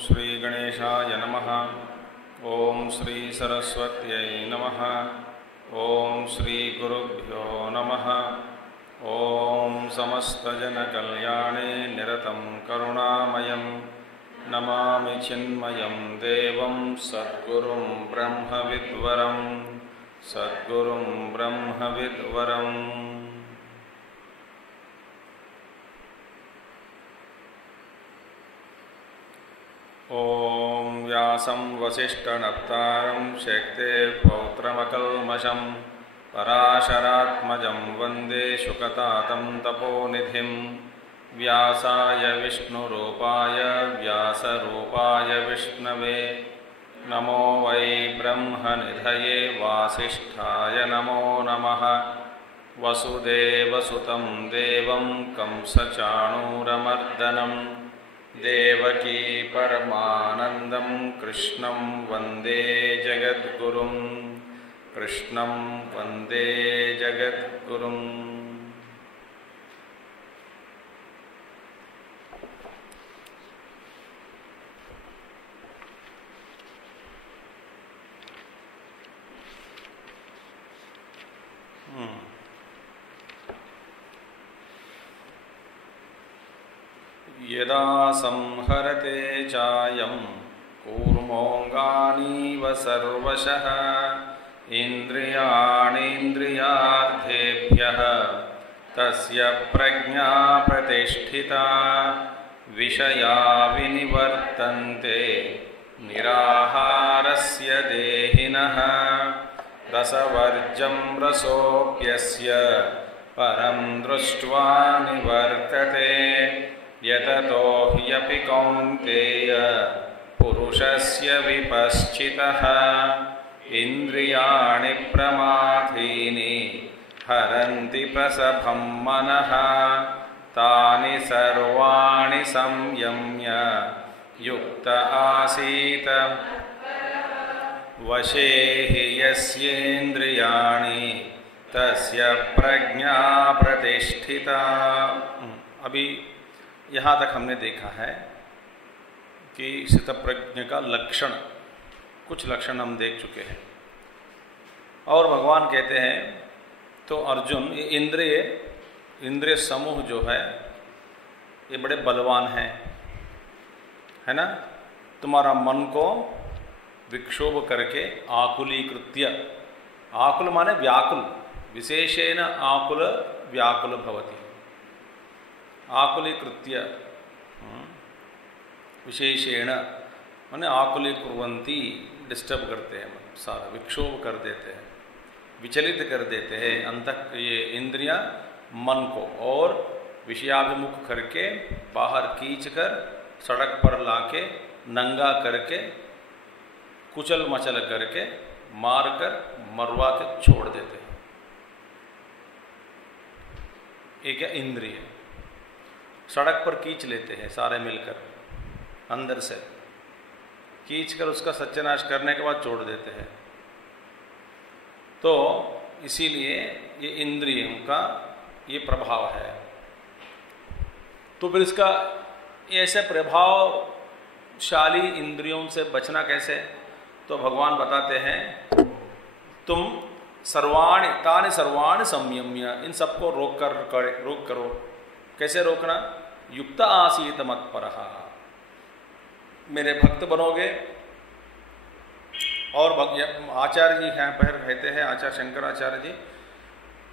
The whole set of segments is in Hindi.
श्री गणेशाय नमः। ओम श्री सरस्वत्यै नमः। ओम श्री गुरुभ्यो नमः। ओम समस्तजनकल्याणे निरतं करुणामयं नमामि चिन्मयं देवं सद्गुरुं ब्रह्मविद्वरं सद्गुरुं ब्रह्मविद्वरम्। ओम व्यासं वसिष्ठनप्तारं शक्तेर्पौत्रमकल्मषं पराशरात्मजं वन्दे शुकतातं तपोनिधिं। व्यासाय विष्णुरूपाय व्यासरूपाय विष्णवे नमो वै ब्रह्मनिधये वासिष्ठाय नमो नमः। वसुदेवसुतं देवं कंसचाणूरमर्दनं देवकी परमानन्दं कृष्णं वन्दे जगद्गुरुं कृष्णं वन्दे जगद्गुरुम्। यदा संहरते चायं कूर्मोऽङ्गानीव सर्वशः इन्द्रियाणीन्द्रियार्थेभ्यः तस्य प्रज्ञा प्रतिष्ठिता। विषया विनिवर्तन्ते निराहारस्य देहिनः रसवर्जं रसोऽप्यस्य परं दृष्ट्वा निवर्तते। यततो ह्यपि कौन्तेय पुरुषस्य विपश्चितः इन्द्रियाणि प्रमाथीनि हरन्ति प्रसभं मनः। तानि सर्वाणि संयम्य युक्त आसीत वशे हि यस्येन्द्रियाणि तस्य प्रज्ञा प्रतिष्ठिता। अभी यहाँ तक हमने देखा है कि स्थितप्रज्ञ का लक्षण, कुछ लक्षण हम देख चुके हैं। और भगवान कहते हैं तो अर्जुन, ये इंद्रिय समूह जो है ये बड़े बलवान हैं, है ना। तुम्हारा मन को विक्षोभ करके आकुलीकृत्य, आकुल माने व्याकुल, विशेषेण आकुल व्याकुल भवति। आकुलीकृत्य विशेषेण माने आकुलीकुर्वन्ति, डिस्टर्ब करते हैं, सारा विक्षोभ कर देते हैं, विचलित कर देते हैं अंतः ये इंद्रियां मन को, और विषयाभिमुख करके बाहर खींचकर सड़क पर लाके नंगा करके कुचल मचल करके मारकर मरवा के छोड़ देते हैं। एक है इंद्रिय, सड़क पर खींच लेते हैं सारे मिलकर, अंदर से खींचकर उसका सत्यानाश करने के बाद छोड़ देते हैं। तो इसीलिए ये इंद्रियों का ये प्रभाव है। तो फिर इसका ऐसे प्रभावशाली इंद्रियों से बचना कैसे? तो भगवान बताते हैं तुम सर्वाणि तानि सर्वाणि संयम्य, इन सबको रोक करो। कैसे रोकना? युक्त आसीत मत्परः, मेरे भक्त बनोगे। और आचार्य जी यहाँ पर कहते हैं, आचार्य शंकराचार्य जी,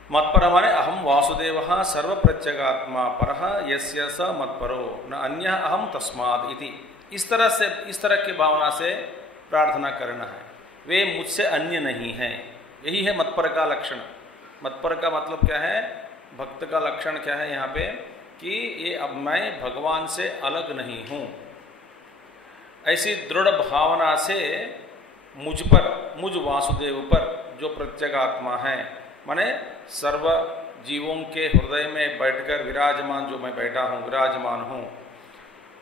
मत्पर माने अहम वासुदेवः सर्व प्रत्यगात्मा परः यस्य स मत्परो न अन्यः अहम तस्मात् इति। इस तरह की भावना से प्रार्थना करना है। वे मुझसे अन्य नहीं हैं, यही है मतपर का लक्षण। मतपर का मतलब क्या है, भक्त का लक्षण क्या है यहाँ पे, कि ये अब मैं भगवान से अलग नहीं हूँ। ऐसी दृढ़ भावना से मुझ वासुदेव पर जो प्रत्यगात्मा है, माने सर्व जीवों के हृदय में बैठकर विराजमान, जो मैं बैठा हूँ विराजमान हूँ,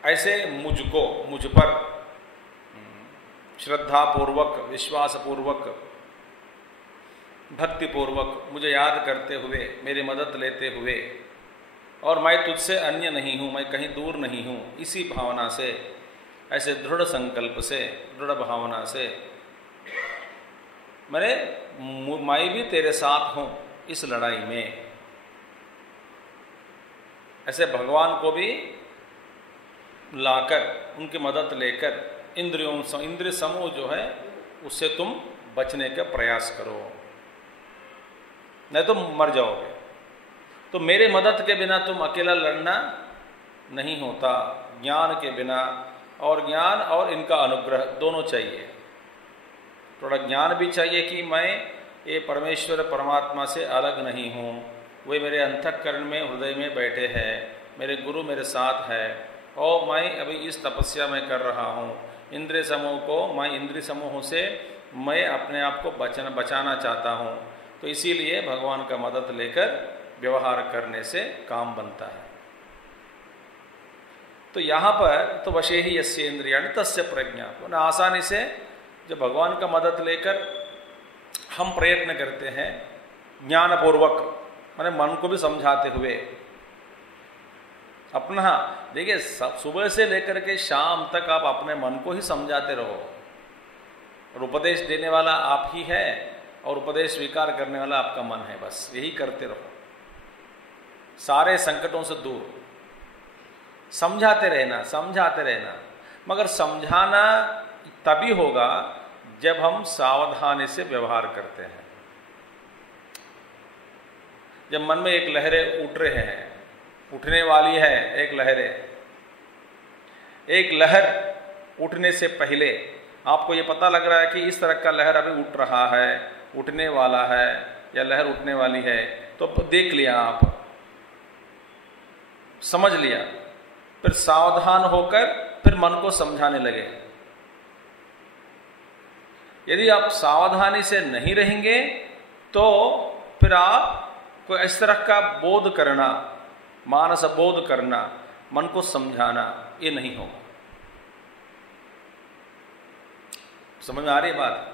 ऐसे मुझ पर श्रद्धापूर्वक, विश्वासपूर्वक, भक्तिपूर्वक मुझे याद करते हुए, मेरी मदद लेते हुए, और मैं तुझसे अन्य नहीं हूँ, मैं कहीं दूर नहीं हूँ, इसी भावना से, ऐसे दृढ़ संकल्प से, दृढ़ भावना से मैं भी तेरे साथ हूँ इस लड़ाई में, ऐसे भगवान को भी लाकर, उनकी मदद लेकर इंद्रिय समूह जो है उससे तुम बचने का प्रयास करो, नहीं तो मर जाओगे। तो मेरे मदद के बिना तुम अकेला लड़ना नहीं होता, ज्ञान के बिना, और ज्ञान और इनका अनुग्रह दोनों चाहिए। थोड़ा ज्ञान भी चाहिए कि मैं ये परमेश्वर परमात्मा से अलग नहीं हूँ, वे मेरे अंतःकरण में, हृदय में बैठे हैं, मेरे गुरु मेरे साथ है, और मैं अभी इस तपस्या में कर रहा हूँ। इंद्रिय समूह को, मैं इंद्रिय समूहों से मैं अपने आप को बचाना चाहता हूँ। तो इसीलिए भगवान का मदद लेकर व्यवहार करने से काम बनता है। तो यहाँ पर तो वशे ही यस्य इंद्रियाणि तस्य प्रज्ञा, तो आसानी से जब भगवान का मदद लेकर हम प्रयत्न करते हैं ज्ञानपूर्वक, माने मन को भी समझाते हुए अपना, देखिए सुबह से लेकर के शाम तक आप अपने मन को ही समझाते रहो, और उपदेश देने वाला आप ही है और उपदेश स्वीकार करने वाला आपका मन है। बस यही करते रहो, सारे संकटों से दूर समझाते रहना। मगर समझाना तभी होगा जब हम सावधानी से व्यवहार करते हैं। जब मन में एक लहरें उठ रहे हैं, उठने वाली है एक लहरें, एक लहर उठने से पहले आपको ये पता लग रहा है कि इस तरह का लहर अभी उठ रहा है, उठने वाला है, या लहर उठने वाली है, तो देख लिया, आप समझ लिया, फिर सावधान होकर फिर मन को समझाने लगे। यदि आप सावधानी से नहीं रहेंगे तो फिर आप कोई इस तरह का बोध करना, मानस बोध करना, मन को समझाना, ये नहीं होगा। समझ में आ रही बात?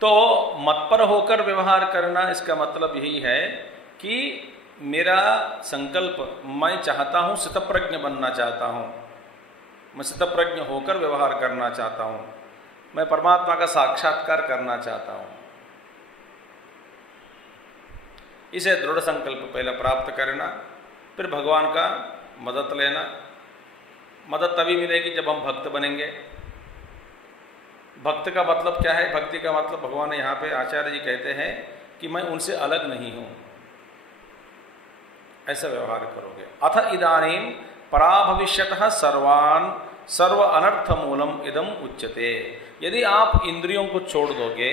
तो मतपर होकर व्यवहार करना, इसका मतलब यही है कि मेरा संकल्प, मैं चाहता हूं, स्थितप्रज्ञ बनना चाहता हूं, मैं स्थितप्रज्ञ होकर व्यवहार करना चाहता हूं, मैं परमात्मा का साक्षात्कार करना चाहता हूं। इसे दृढ़ संकल्प पहले प्राप्त करना, फिर भगवान का मदद लेना। मदद तभी मिलेगी जब हम भक्त बनेंगे। भक्त का मतलब क्या है? भक्ति का मतलब भगवान यहाँ पे आचार्य जी कहते हैं कि मैं उनसे अलग नहीं हूं, ऐसा व्यवहार करोगे। अथ इदानीम पराभविष्यतः सर्व अनर्थ मूलम इदम उच्यते। यदि आप इंद्रियों को छोड़ दोगे,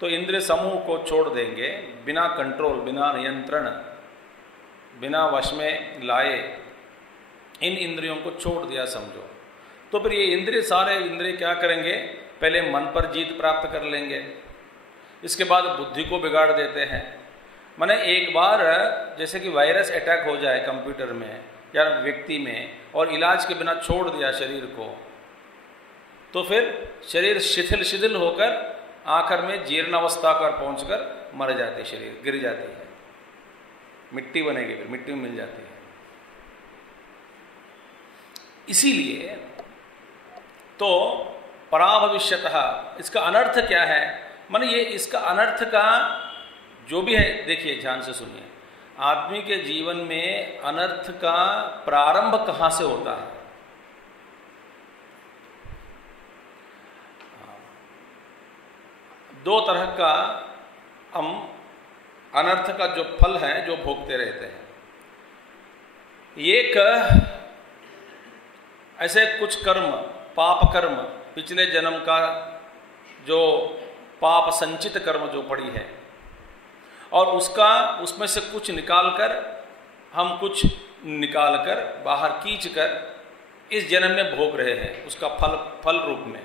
तो इंद्रिय समूह को छोड़ देंगे, बिना कंट्रोल, बिना नियंत्रण, बिना वश में लाए इन इंद्रियों को छोड़ दिया समझो, तो फिर ये सारे इंद्रिय क्या करेंगे? पहले मन पर जीत प्राप्त कर लेंगे, इसके बाद बुद्धि को बिगाड़ देते हैं। माने एक बार जैसे कि वायरस अटैक हो जाए कंप्यूटर में या व्यक्ति में, और इलाज के बिना छोड़ दिया शरीर को, तो फिर शरीर शिथिल होकर आखिर में जीर्णावस्था पर पहुंचकर मर जाते, शरीर गिर जाती है, मिट्टी बनेगी, फिर मिट्टी में मिल जाती है। इसीलिए तो पराभविष्यतः, इसका अनर्थ क्या है? माने ये इसका अनर्थ का जो भी है, देखिए ध्यान से सुनिए। आदमी के जीवन में अनर्थ का प्रारंभ कहां से होता है? दो तरह का हम अनर्थ का जो फल है जो भोगते रहते हैं। एक ऐसे कुछ कर्म, पाप कर्म, पिछले जन्म का जो पाप संचित कर्म जो पड़ी है, और उसमें से कुछ निकालकर, हम कुछ निकालकर बाहर खींच कर इस जन्म में भोग रहे हैं, उसका फल रूप में।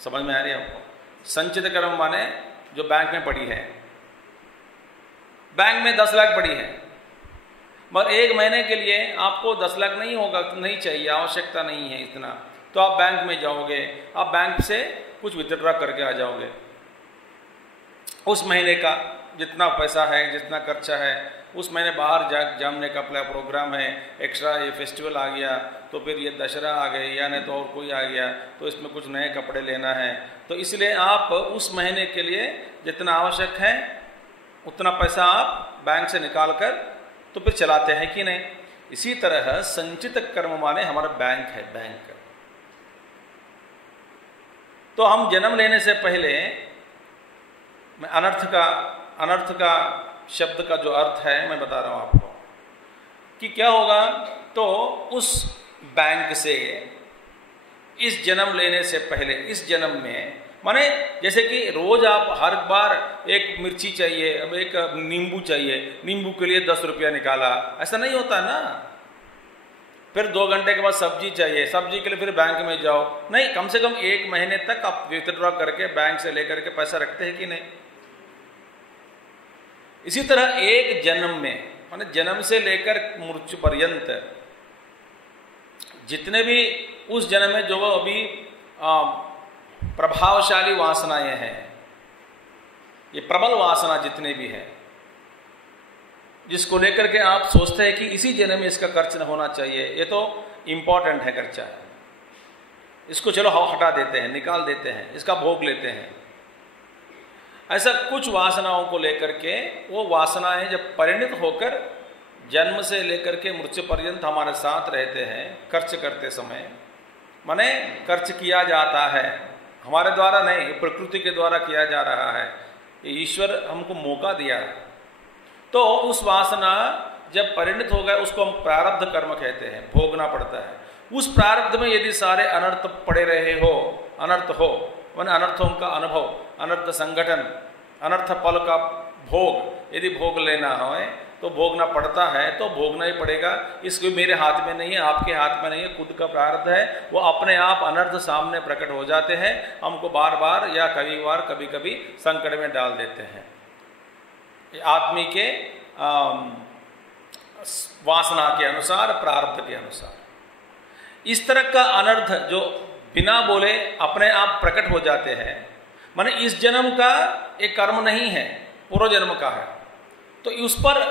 समझ में आ रही है आपको? संचित कर्म माने जो बैंक में पड़ी है, बैंक में 10 लाख पड़ी है, मगर 1 महीने के लिए आपको 10 लाख नहीं होगा, नहीं चाहिए, आवश्यकता नहीं है इतना, तो आप बैंक में जाओगे, आप बैंक से कुछ विथड्रॉ करके आ जाओगे। उस महीने का जितना पैसा है, जितना खर्चा है, उस महीने बाहर जाने का प्रोग्राम है, एक्स्ट्रा ये फेस्टिवल आ गया, तो फिर ये दशहरा आ गई, या नहीं तो और कोई आ गया, तो इसमें कुछ नए कपड़े लेना है, तो इसलिए आप उस महीने के लिए जितना आवश्यक है उतना पैसा आप बैंक से निकाल कर तो फिर चलाते हैं कि नहीं। इसी तरह संचित कर्म माने हमारा बैंक है, बैंक। तो हम जन्म लेने से पहले, मैं अनर्थ का शब्द का जो अर्थ है मैं बता रहा हूं आपको कि क्या होगा। तो उस बैंक से इस जन्म लेने से पहले, इस जन्म में, माने जैसे कि रोज आप हर बार एक मिर्ची चाहिए, अब एक नींबू चाहिए, नींबू के लिए 10 रुपया निकाला, ऐसा नहीं होता ना। फिर 2 घंटे के बाद सब्जी चाहिए, सब्जी के लिए फिर बैंक में जाओ, नहीं, कम से कम 1 महीने तक आप विथड्रॉ करके बैंक से लेकर के पैसा रखते हैं कि नहीं। इसी तरह एक जन्म में, माने जन्म से लेकर मृत्यु पर्यंत जितने भी उस जन्म में जो अभी प्रभावशाली वासनाएं हैं, ये प्रबल वासना जितने भी हैं, जिसको लेकर के आप सोचते हैं कि इसी जन्म में इसका खर्च होना चाहिए, ये तो इंपॉर्टेंट है खर्चा, इसको चलो हटा देते हैं, निकाल देते हैं, इसका भोग लेते हैं। ऐसा कुछ वासनाओं को लेकर के, वो वासनाएं जब परिणित होकर जन्म से लेकर के मृत्यु पर्यंत हमारे साथ रहते हैं, खर्च करते समय, माने खर्च किया जाता है हमारे द्वारा नहीं, प्रकृति के द्वारा किया जा रहा है, ईश्वर हमको मौका दिया है। तो उस वासना जब परिणित हो गए उसको हम प्रारब्ध कर्म कहते हैं, भोगना पड़ता है। उस प्रारब्ध में यदि सारे अनर्थ पड़े रहे हो, अनर्थ हो, वन अनर्थों का अनुभव, अनर्थ संगठन, अनर्थ फल का भोग यदि भोग लेना हो तो भोगना पड़ता है, तो भोगना ही पड़ेगा। इसको मेरे हाथ में नहीं है, आपके हाथ में नहीं है, खुद का प्रारब्ध है, वो अपने आप अनर्थ सामने प्रकट हो जाते हैं, हमको बार बार या कई बार कभी कभी संकट में डाल देते हैं, आदमी के वासना के अनुसार, प्रारब्ध के अनुसार। इस तरह का अनर्थ जो बिना बोले अपने आप प्रकट हो जाते हैं, माने इस जन्म का एक कर्म नहीं है, पूर्व जन्म का है, तो उस पर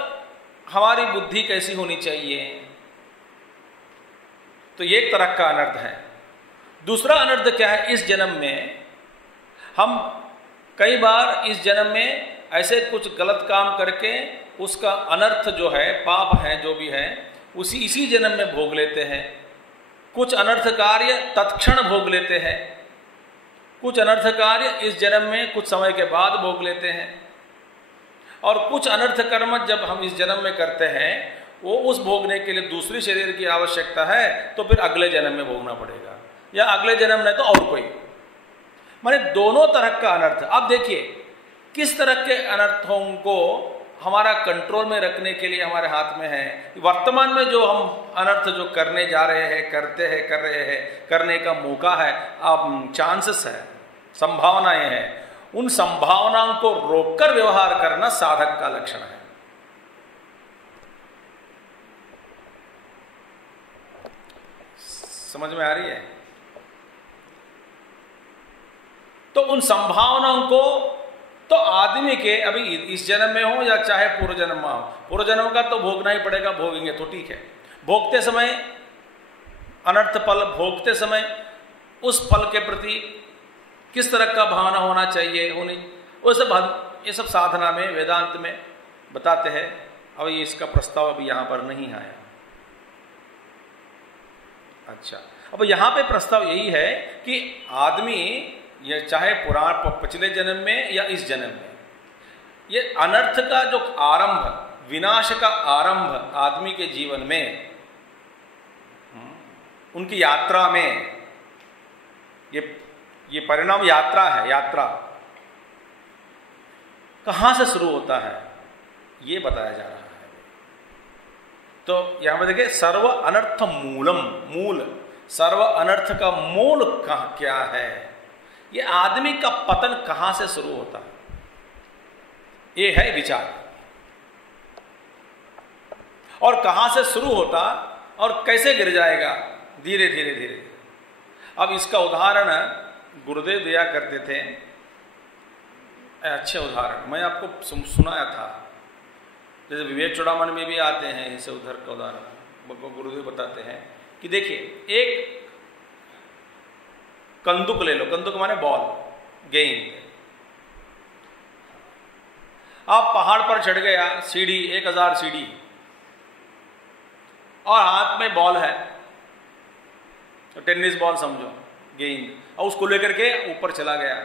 हमारी बुद्धि कैसी होनी चाहिए, तो ये एक तरह का अनर्थ है। दूसरा अनर्थ क्या है, इस जन्म में हम कई बार इस जन्म में ऐसे कुछ गलत काम करके उसका अनर्थ जो है, पाप है जो भी है, इसी जन्म में भोग लेते हैं। कुछ अनर्थ कार्य तत्क्षण भोग लेते हैं, कुछ अनर्थ कार्य इस जन्म में कुछ समय के बाद भोग लेते हैं, और कुछ अनर्थ कर्म जब हम इस जन्म में करते हैं वो उस भोगने के लिए दूसरी शरीर की आवश्यकता है, तो फिर अगले जन्म में भोगना पड़ेगा, या अगले जन्म नहीं तो और कोई, माने दोनों तरह का अनर्थ। अब देखिए किस तरह के अनर्थों को हमारा कंट्रोल में रखने के लिए हमारे हाथ में है। वर्तमान में जो हम अनर्थ जो करने जा रहे हैं, करते हैं, कर रहे हैं, करने का मौका है, अब चांसेस है, संभावनाएं हैं, उन संभावनाओं को रोककर व्यवहार करना साधक का लक्षण है। समझ में आ रही है? तो उन संभावनाओं को तो आदमी के अभी इस जन्म में हो या चाहे पूर्व जन्म में हो, पूर्व जन्म का तो भोगना ही पड़ेगा, भोगेंगे तो ठीक है। भोगते समय अनर्थ फल भोगते समय उस फल के प्रति किस तरह का भावना होना चाहिए, होनी, वो सब ये सब साधना में, वेदांत में बताते हैं। अब ये इसका प्रस्ताव अभी यहां पर नहीं आया। अच्छा, अब यहां पे प्रस्ताव यही है कि आदमी ये चाहे पिछले जन्म में या इस जन्म में, ये अनर्थ का जो आरंभ, विनाश का आरंभ आदमी के जीवन में उनकी यात्रा में, ये परिणाम यात्रा है, यात्रा कहां से शुरू होता है ये बताया जा रहा है। तो यहां पर देखिए, सर्व अनर्थ मूलम, मूल, सर्व अनर्थ का मूल क्या है, ये आदमी का पतन कहां से शुरू होता है, ये है विचार। और कहां से शुरू होता और कैसे गिर जाएगा, धीरे धीरे धीरे। अब इसका उदाहरण गुरुदेव दिया करते थे, अच्छे उदाहरण मैं आपको सुनाया था, जैसे विवेक चूड़ामणि में भी आते हैं इसे उधर का उदाहरण गुरुदेव बताते हैं कि देखिए, एक कंदुक ले लो, कंदुक माने बॉल, गेंद। आप पहाड़ पर चढ़ गया, सीढ़ी 1000 सीढ़ी, और हाथ में बॉल है, तो टेनिस बॉल समझो, गेंद, और उसको लेकर के ऊपर चला गया,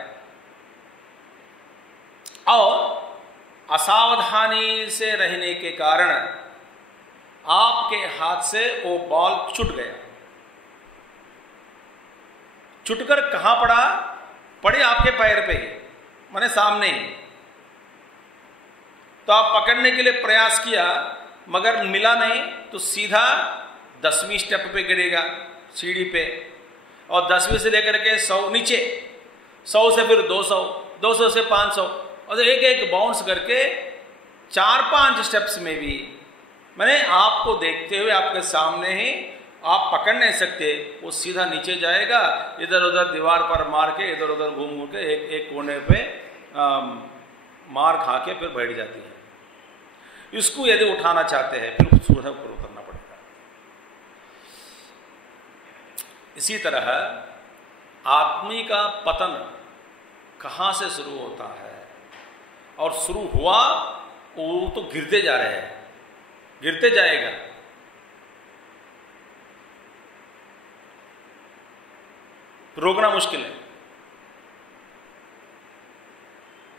और असावधानी से रहने के कारण आपके हाथ से वो बॉल छूट गया। छुटकर कहां पड़ा, पड़े आपके पैर पे ही, माने सामने ही। तो आप पकड़ने के लिए प्रयास किया मगर मिला नहीं, तो सीधा 10वीं स्टेप पे गिरेगा सीढ़ी पे, और 10वीं से लेकर के 100 नीचे, 100 से फिर 200, 200 से 500, और एक एक बाउंस करके 4-5 स्टेप्स में भी, मैंने आपको देखते हुए आपके सामने ही, आप पकड़ नहीं सकते, वो सीधा नीचे जाएगा, इधर उधर दीवार पर मार के, इधर उधर घूम घूम के एक कोने पे मार खा के फिर बैठ जाती है। इसको यदि उठाना चाहते हैं फिर सूरज पर उतरना पड़ेगा। इसी तरह आदमी का पतन कहां से शुरू होता है, और शुरू हुआ वो तो गिरते जा रहे हैं, गिरते जाएगा। रोकना मुश्किल है।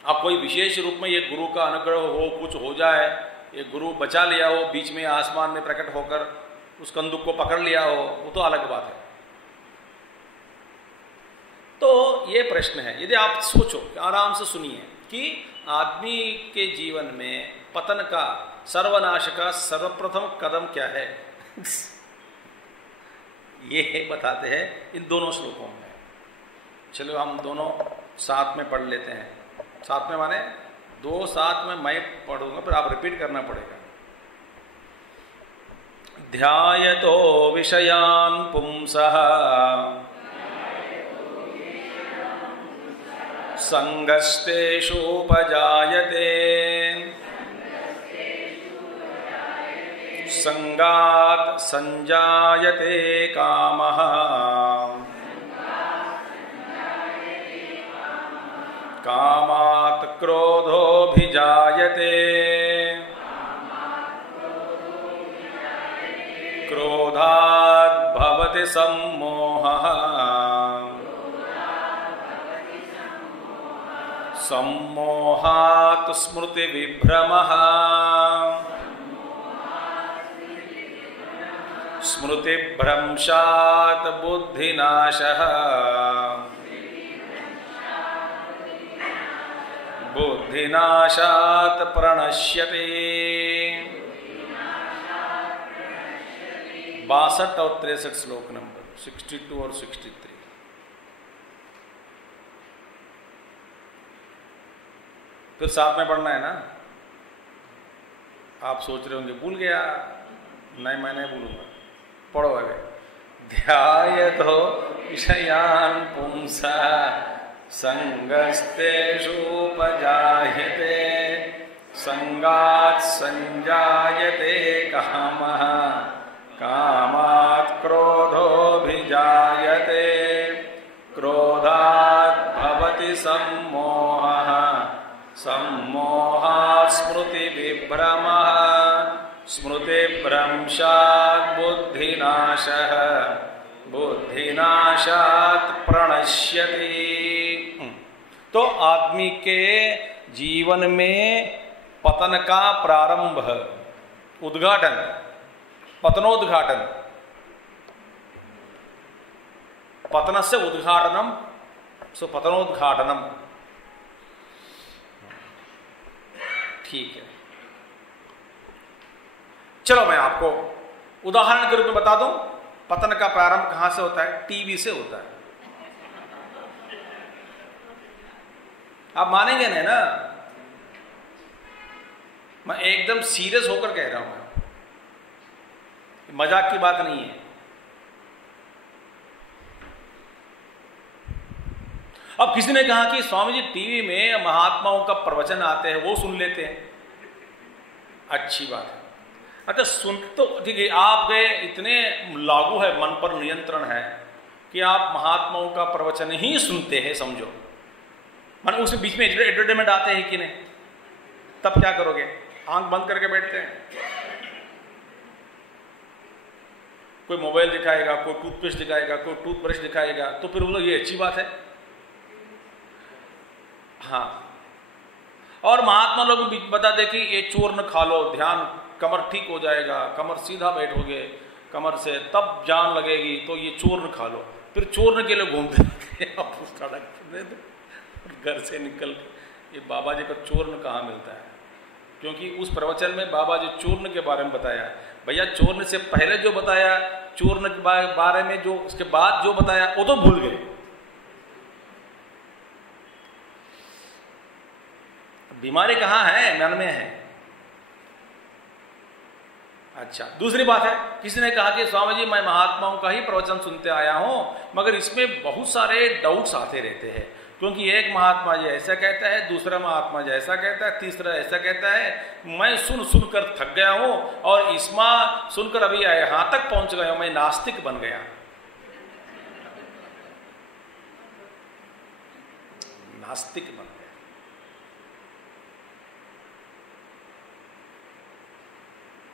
अब कोई विशेष रूप में ये गुरु का अनुग्रह हो, कुछ हो जाए, ये गुरु बचा लिया हो, बीच में आसमान में प्रकट होकर उस कंदुक को पकड़ लिया हो, वो तो अलग बात है। तो ये प्रश्न है, यदि आप सोचो, आराम से सुनिए कि आदमी के जीवन में पतन का, सर्वनाश का सर्वप्रथम कदम क्या है ये बताते हैं इन दोनों श्लोकों में। चलो हम दोनों साथ में पढ़ लेते हैं। साथ में माने 2 साथ में मैं पढ़ूंगा, फिर आप रिपीट करना पड़ेगा। ध्यायतो विषयान् पुंसः संगस्तेषूपजायते संगात् संजायते कामः कामात् क्रोधोऽभिजायते क्रोधात् भवति सम्मोहः सम्मोहात् स्मृतिविभ्रमः स्मृतिभ्रंशात् बुद्धिनाशः बुद्धिनाशात् प्रणश्यते। 62 और 63 श्लोक नंबर 62 और 63। फिर साथ में पढ़ना है ना। आप सोच रहे होंगे भूल गया, नहीं मैं नहीं भूलूंगा, पढ़ो आगे। ध्यायतो विषयान् पुंसः संगस्तेषूपजायते संगात् संजायते कामः कामात् क्रोधोऽभिजायते क्रोधात् भवति सम्मोहः सम्मोहात् स्मृतिविभ्रमः स्मृतिभ्रंशात् बुद्धिनाशः बुद्धिनाशात् प्रणश्यति। तो आदमी के जीवन में पतन का प्रारंभ, उद्घाटन, पतनोद्घाटन पतनस्य उद्घाटनम, सो पतनोद्घाटनम। ठीक है, चलो मैं आपको उदाहरण के रूप में बता दूं। पतन का प्रारंभ कहां से होता है? टीवी से होता है। आप मानेंगे नहीं ना, मैं एकदम सीरियस होकर कह रहा हूं, मजाक की बात नहीं है। अब किसी ने कहा कि स्वामी जी टीवी में महात्माओं का प्रवचन आते हैं, वो सुन लेते हैं। अच्छी बात है। अच्छा सुन तो ठीक है, आपके इतने लागू है, मन पर नियंत्रण है कि आप महात्माओं का प्रवचन ही सुनते हैं, समझो। मन उस बीच में एडवर्टाइजमेंट आते हैं कि नहीं, तब क्या करोगे? आंख बंद करके बैठते हैं। कोई मोबाइल दिखाएगा, कोई टूथपेस्ट दिखाएगा, कोई टूथब्रश दिखाएगा, तो फिर बोलो ये अच्छी बात है। हाँ, और महात्मा लोग भी बता दे कि ये चूर्ण खा लो, ध्यान, कमर ठीक हो जाएगा, कमर सीधा बैठोगे कमर से, तब जान लगेगी, तो ये चूर्ण खा लो। फिर चूर्ण के लिए घूमते रहते आप सड़क घर से निकल के, ये बाबा जी का चूर्ण कहाँ मिलता है? क्योंकि उस प्रवचन में बाबा जी चूर्ण के बारे में बताया। भैया चूर्ण से पहले जो बताया, चूर्ण के बारे में जो उसके बाद जो बताया, वो तो भूल गए। बीमारी कहाँ है? मन में है। अच्छा, दूसरी बात है, किसी ने कहा कि स्वामी जी मैं महात्माओं का ही प्रवचन सुनते आया हूं, मगर इसमें बहुत सारे डाउट्स आते रहते हैं, क्योंकि एक महात्मा जी ऐसा कहता है, दूसरा महात्मा जी ऐसा कहता है, तीसरा ऐसा कहता है। मैं सुनकर थक गया हूं, और इसमें सुनकर अभी यहां तक पहुंच गया हूं, मैं नास्तिक बन गया। नास्तिक बन गया।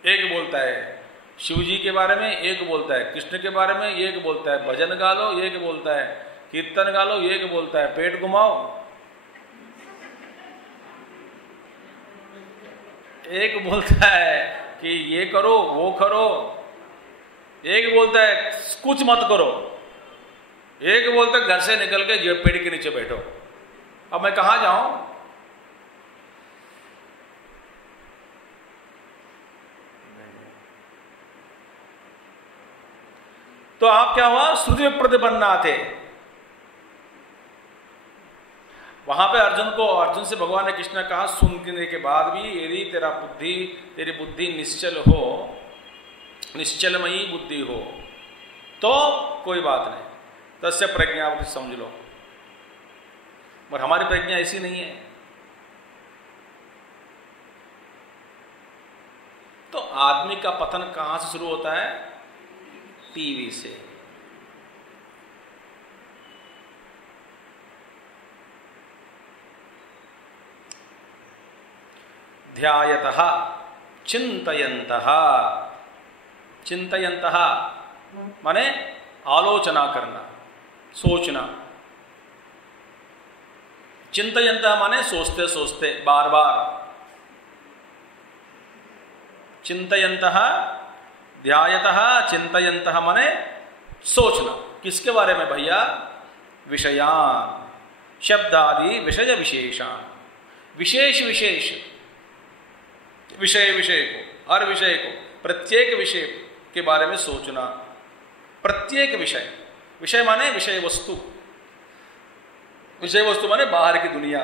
एक बोलता है शिव जी के बारे में, एक बोलता है कृष्ण के बारे में, एक बोलता है भजन गा लो, एक बोलता है कीर्तन गा लो, एक बोलता है पेट घुमाओ, एक बोलता है कि ये करो वो करो, एक बोलता है कुछ मत करो, एक बोलता है घर से निकल के पेड़ के नीचे बैठो। अब मैं कहां जाऊं? तो आप क्या हुआ? श्रुति प्रतिपन्ना थे। वहां पे अर्जुन से भगवान ने कृष्ण ने कहा, सुनने के बाद भी यदि तेरी बुद्धि निश्चल हो, निश्चलमयी बुद्धि हो, तो कोई बात नहीं, तस्य प्रज्ञा समझ लो। पर हमारी प्रज्ञा ऐसी नहीं है। तो आदमी का पतन कहां से शुरू होता है? टीवी से। ध्यायतः चिंतयन्तः, चिंतयन्तः माने आलोचना करना, सोचना। चिंतयन्तः माने सोचते सोचते, बार बार। चिंतयन्तः, ध्यायतः, चिंतयन्तः माने सोचना। किसके बारे में भैया? विषयान, शब्द आदि विषय विशेषान। विशेष विशेष, विषय विषय को, हर विषय को, प्रत्येक विषय के बारे में सोचना। प्रत्येक विषय, विषय माने विषय वस्तु, विषय वस्तु माने बाहर की दुनिया।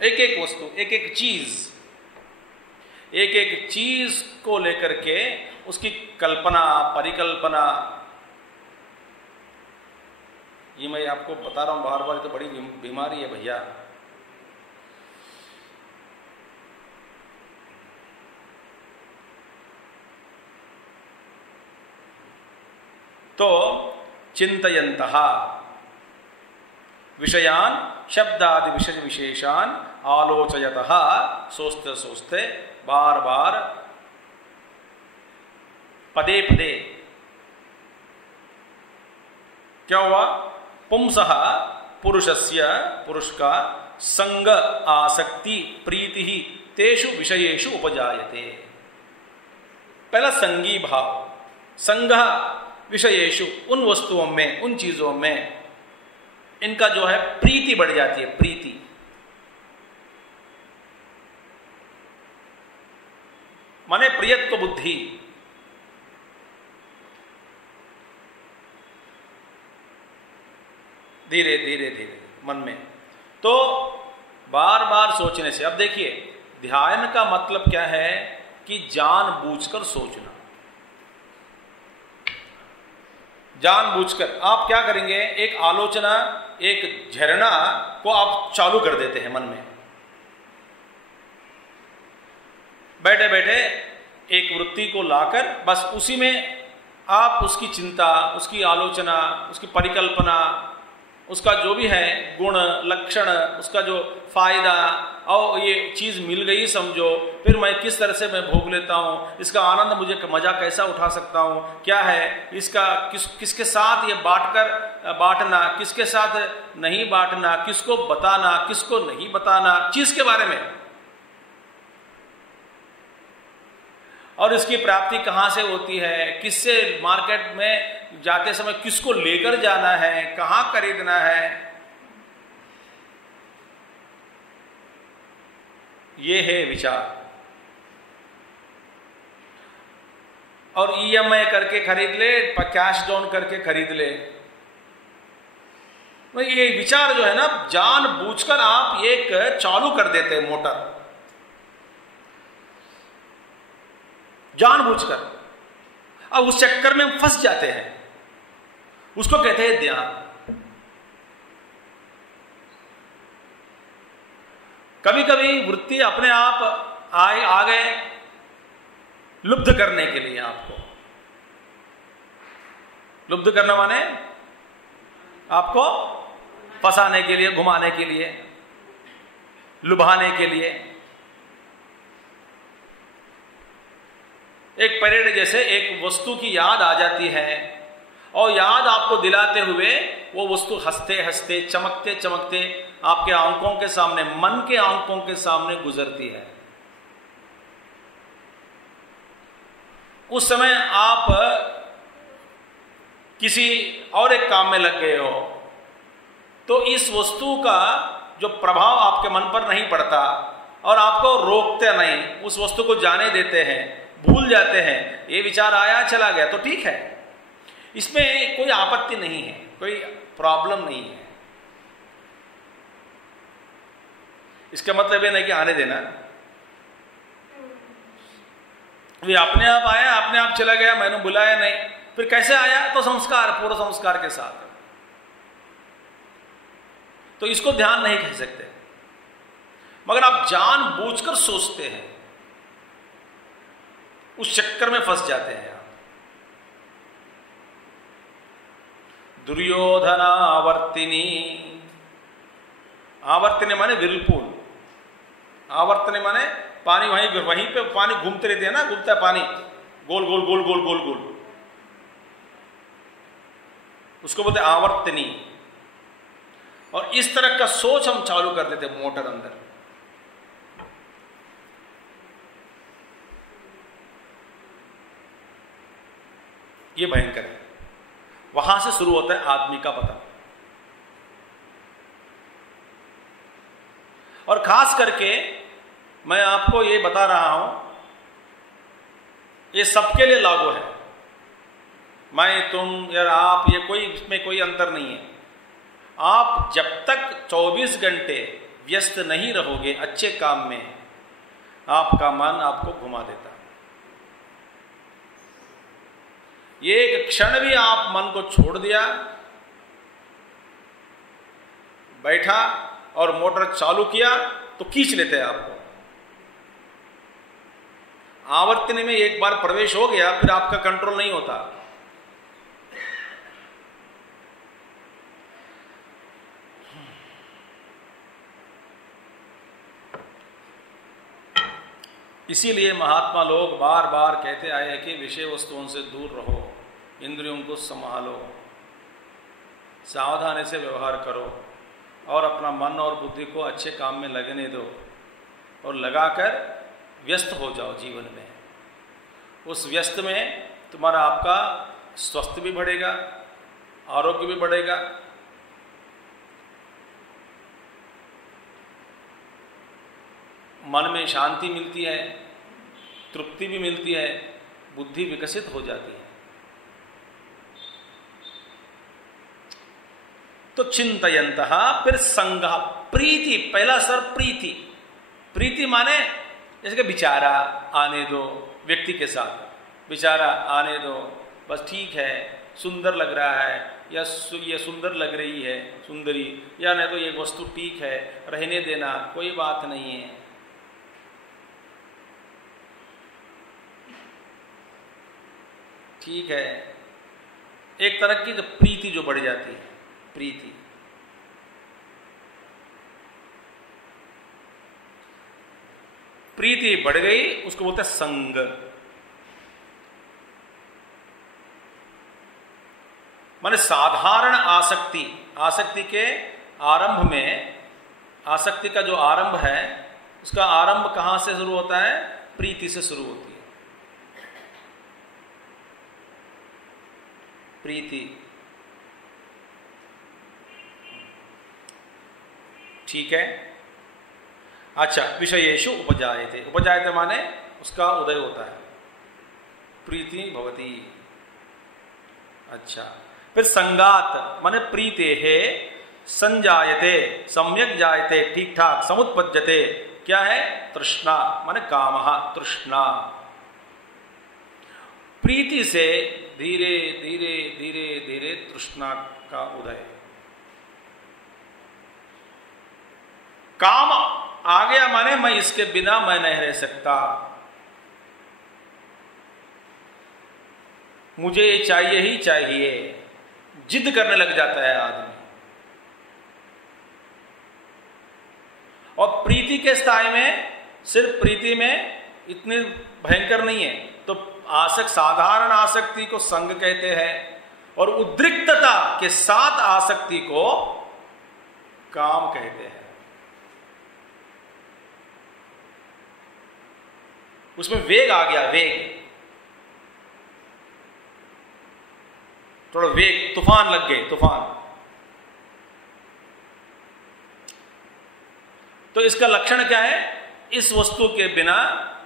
एक एक वस्तु, एक एक चीज, एक एक चीज को लेकर के उसकी कल्पना, परिकल्पना। ये मैं आपको बता रहा हूं बार बार, तो बड़ी बीमारी है भैया। तो चिंतयन्तः विषयान शब्दादि विषय विशेषान आलोचयतः, सोचते सोचते, बार बार, पदे पदे। क्या हुआ? पुंसः पुरुषस्य, पुरुष का संग आसक्ति प्रीति ही तेषु विषयेषु उपजायते। पहला संगी भाव, संग विषयेषु, उन वस्तुओं में, उन चीजों में इनका जो है प्रीति बढ़ जाती है, प्रीति। माने प्रियत्व बुद्धि। धीरे धीरे धीरे मन में, तो बार बार सोचने से। अब देखिए, ध्यान का मतलब क्या है कि जानबूझकर सोचना। जानबूझकर आप क्या करेंगे, एक आलोचना, एक झरना को आप चालू कर देते हैं मन में। बैठे बैठे एक वृत्ति को लाकर बस उसी में आप उसकी चिंता, उसकी आलोचना, उसकी परिकल्पना, उसका जो भी है गुण लक्षण, उसका जो फायदा, और ये चीज मिल गई समझो, फिर मैं किस तरह से मैं भोग लेता हूँ, इसका आनंद, मुझे मजा कैसा उठा सकता हूँ, क्या है इसका, किसके साथ ये बांटना, किसके साथ नहीं बांटना, किसको बताना, किसको नहीं बताना, चीज के बारे में। और इसकी प्राप्ति कहाँ से होती है, किससे मार्केट में जाते समय किसको लेकर जाना है, कहाँ खरीदना है, ये है विचार। और ईएमआई करके खरीद ले, कैश डाउन करके खरीद ले, तो ये विचार जो है ना, जानबूझकर आप एक चालू कर देते हैं मोटर, जानबूझकर। अब उस चक्कर में हम फंस जाते हैं, उसको कहते हैं ध्यान। कभी कभी वृत्ति अपने आप आ गए लुब्ध करने के लिए। आपको लुब्ध करना माने आपको फंसाने के लिए, घुमाने के लिए, लुभाने के लिए। एक परेड जैसे एक वस्तु की याद आ जाती है, और याद आपको दिलाते हुए वो वस्तु हंसते हंसते, चमकते चमकते आपके आंखों के सामने, मन के आंखों के सामने गुजरती है। उस समय आप किसी और एक काम में लग गए हो, तो इस वस्तु का जो प्रभाव आपके मन पर नहीं पड़ता, और आपको रोकते नहीं, उस वस्तु को जाने देते हैं, भूल जाते हैं। ये विचार आया चला गया तो ठीक है, इसमें कोई आपत्ति नहीं है, कोई प्रॉब्लम नहीं है। इसका मतलब ये नहीं कि आने देना, वे अपने आप आया, अपने आप चला गया, मैंने बुलाया नहीं, फिर कैसे आया, तो संस्कार, पूरा संस्कार के साथ। तो इसको ध्यान नहीं कह सकते, मगर आप जानबूझकर सोचते हैं, उस चक्कर में फंस जाते हैं आप। दुर्योधनावर्तिनी, आवर्तने माने विरलपूल, आवर्तने माने पानी वहीं पे पानी घूमते रहते हैं ना, घूमता है पानी गोल गोल गोल गोल गोल गोल, उसको बोलते हैं आवर्तनी। और इस तरह का सोच हम चालू कर देते मोटर अंदर। ये भयंकर है। वहां से शुरू होता है आदमी का पतन। और खास करके मैं आपको ये बता रहा हूं, ये सबके लिए लागू है। मैं, तुम या आप, ये कोई, इसमें कोई अंतर नहीं है। आप जब तक 24 घंटे व्यस्त नहीं रहोगे अच्छे काम में, आपका मन आपको घुमा देता है। एक क्षण भी आप मन को छोड़ दिया, बैठा और मोटर चालू किया, तो खींच लेते हैं आपको। आवर्तन में एक बार प्रवेश हो गया, फिर आपका कंट्रोल नहीं होता। इसीलिए महात्मा लोग बार बार कहते आए हैं कि विषय वस्तुओं से दूर रहो, इंद्रियों को संभालो, सावधानी से व्यवहार करो, और अपना मन और बुद्धि को अच्छे काम में लगने दो, और लगाकर व्यस्त हो जाओ जीवन में। उस व्यस्त में तुम्हारा आपका स्वास्थ्य भी बढ़ेगा, आरोग्य भी बढ़ेगा, मन में शांति मिलती है, तृप्ति भी मिलती है, बुद्धि विकसित हो जाती है। तो चिंतयन्तः, फिर संगः, प्रीति, पहला स्वर प्रीति। प्रीति माने जैसे कि विचारा आने दो, व्यक्ति के साथ विचारा आने दो, बस ठीक है, सुंदर लग रहा है, या ये सुंदर लग रही है सुंदरी, या नहीं तो ये वस्तु ठीक है, रहने देना, कोई बात नहीं है। ठीक है, एक तरह की तो प्रीति जो बढ़ जाती है, प्रीति। प्रीति बढ़ गई, उसको बोलते हैं संग। माने साधारण आसक्ति, आसक्ति के आरंभ में, आसक्ति का जो आरंभ है उसका आरंभ कहां से शुरू होता है? प्रीति से शुरू होती है। प्रीति, ठीक है। अच्छा, विषयेषु उपजायते, उपजायते माने उसका उदय होता है, प्रीति भवति। अच्छा, फिर संगात माने प्रीते है, संजायते, सम्यक जायते, ठीक ठाक, समुत्पद्यते, क्या है? तृष्णा माने कामः, तृष्णा। प्रीति से धीरे धीरे धीरे धीरे तृष्णा का उदय। काम आ गया माने मैं इसके बिना मैं नहीं रह सकता, मुझे ये चाहिए ही चाहिए, जिद करने लग जाता है आदमी। और प्रीति के स्थाई में, सिर्फ प्रीति में इतनी भयंकर नहीं है, तो आसक्त, साधारण आसक्ति को संग कहते हैं, और उद्रिक्तता के साथ आसक्ति को काम कहते हैं। उसमें वेग आ गया, वेग, थोड़ा वेग, तूफान लग गए, तूफान। तो इसका लक्षण क्या है? इस वस्तु के बिना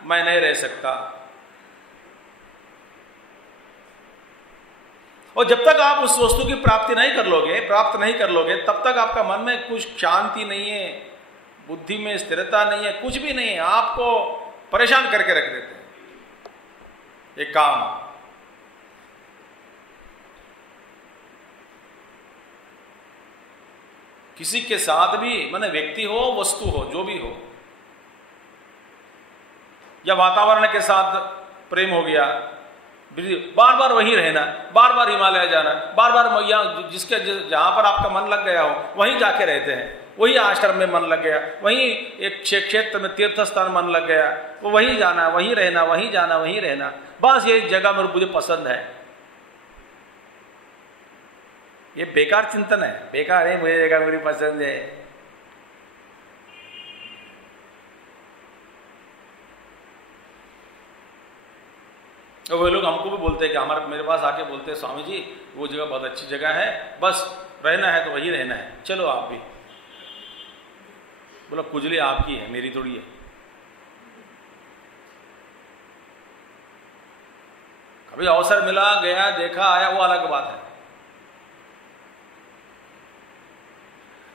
मैं नहीं रह सकता। और जब तक आप उस वस्तु की प्राप्त नहीं कर लोगे, तब तक आपका मन में कुछ शांति नहीं है, बुद्धि में स्थिरता नहीं है, कुछ भी नहीं है, आपको परेशान करके रख देते हैं ये काम। किसी के साथ भी, माने व्यक्ति हो, वस्तु हो, जो भी हो, या वातावरण के साथ प्रेम हो गया, बार बार वहीं रहना, बार बार हिमालय जाना, बार बार जिसके जहां पर आपका मन लग गया हो वहीं जाके रहते हैं, वही आश्रम में मन लग गया, वहीं एक क्षेत्र में तीर्थ स्थान मन लग गया, वो वहीं जाना, वहीं रहना, वहीं जाना, वहीं रहना, बस ये जगह मुझे पसंद है। ये बेकार चिंतन है, बेकार है, मुझे जगह मुझे पसंद है। तो वे लोग हमको भी बोलते हैं कि हमारे, मेरे पास आके बोलते हैं, स्वामी जी वो जगह बहुत अच्छी जगह है, बस रहना है तो वहीं रहना है, चलो आप भी। बोला कुजली आपकी है, मेरी थोड़ी है। कभी अवसर मिला, गया, देखा, आया, वो अलग बात है।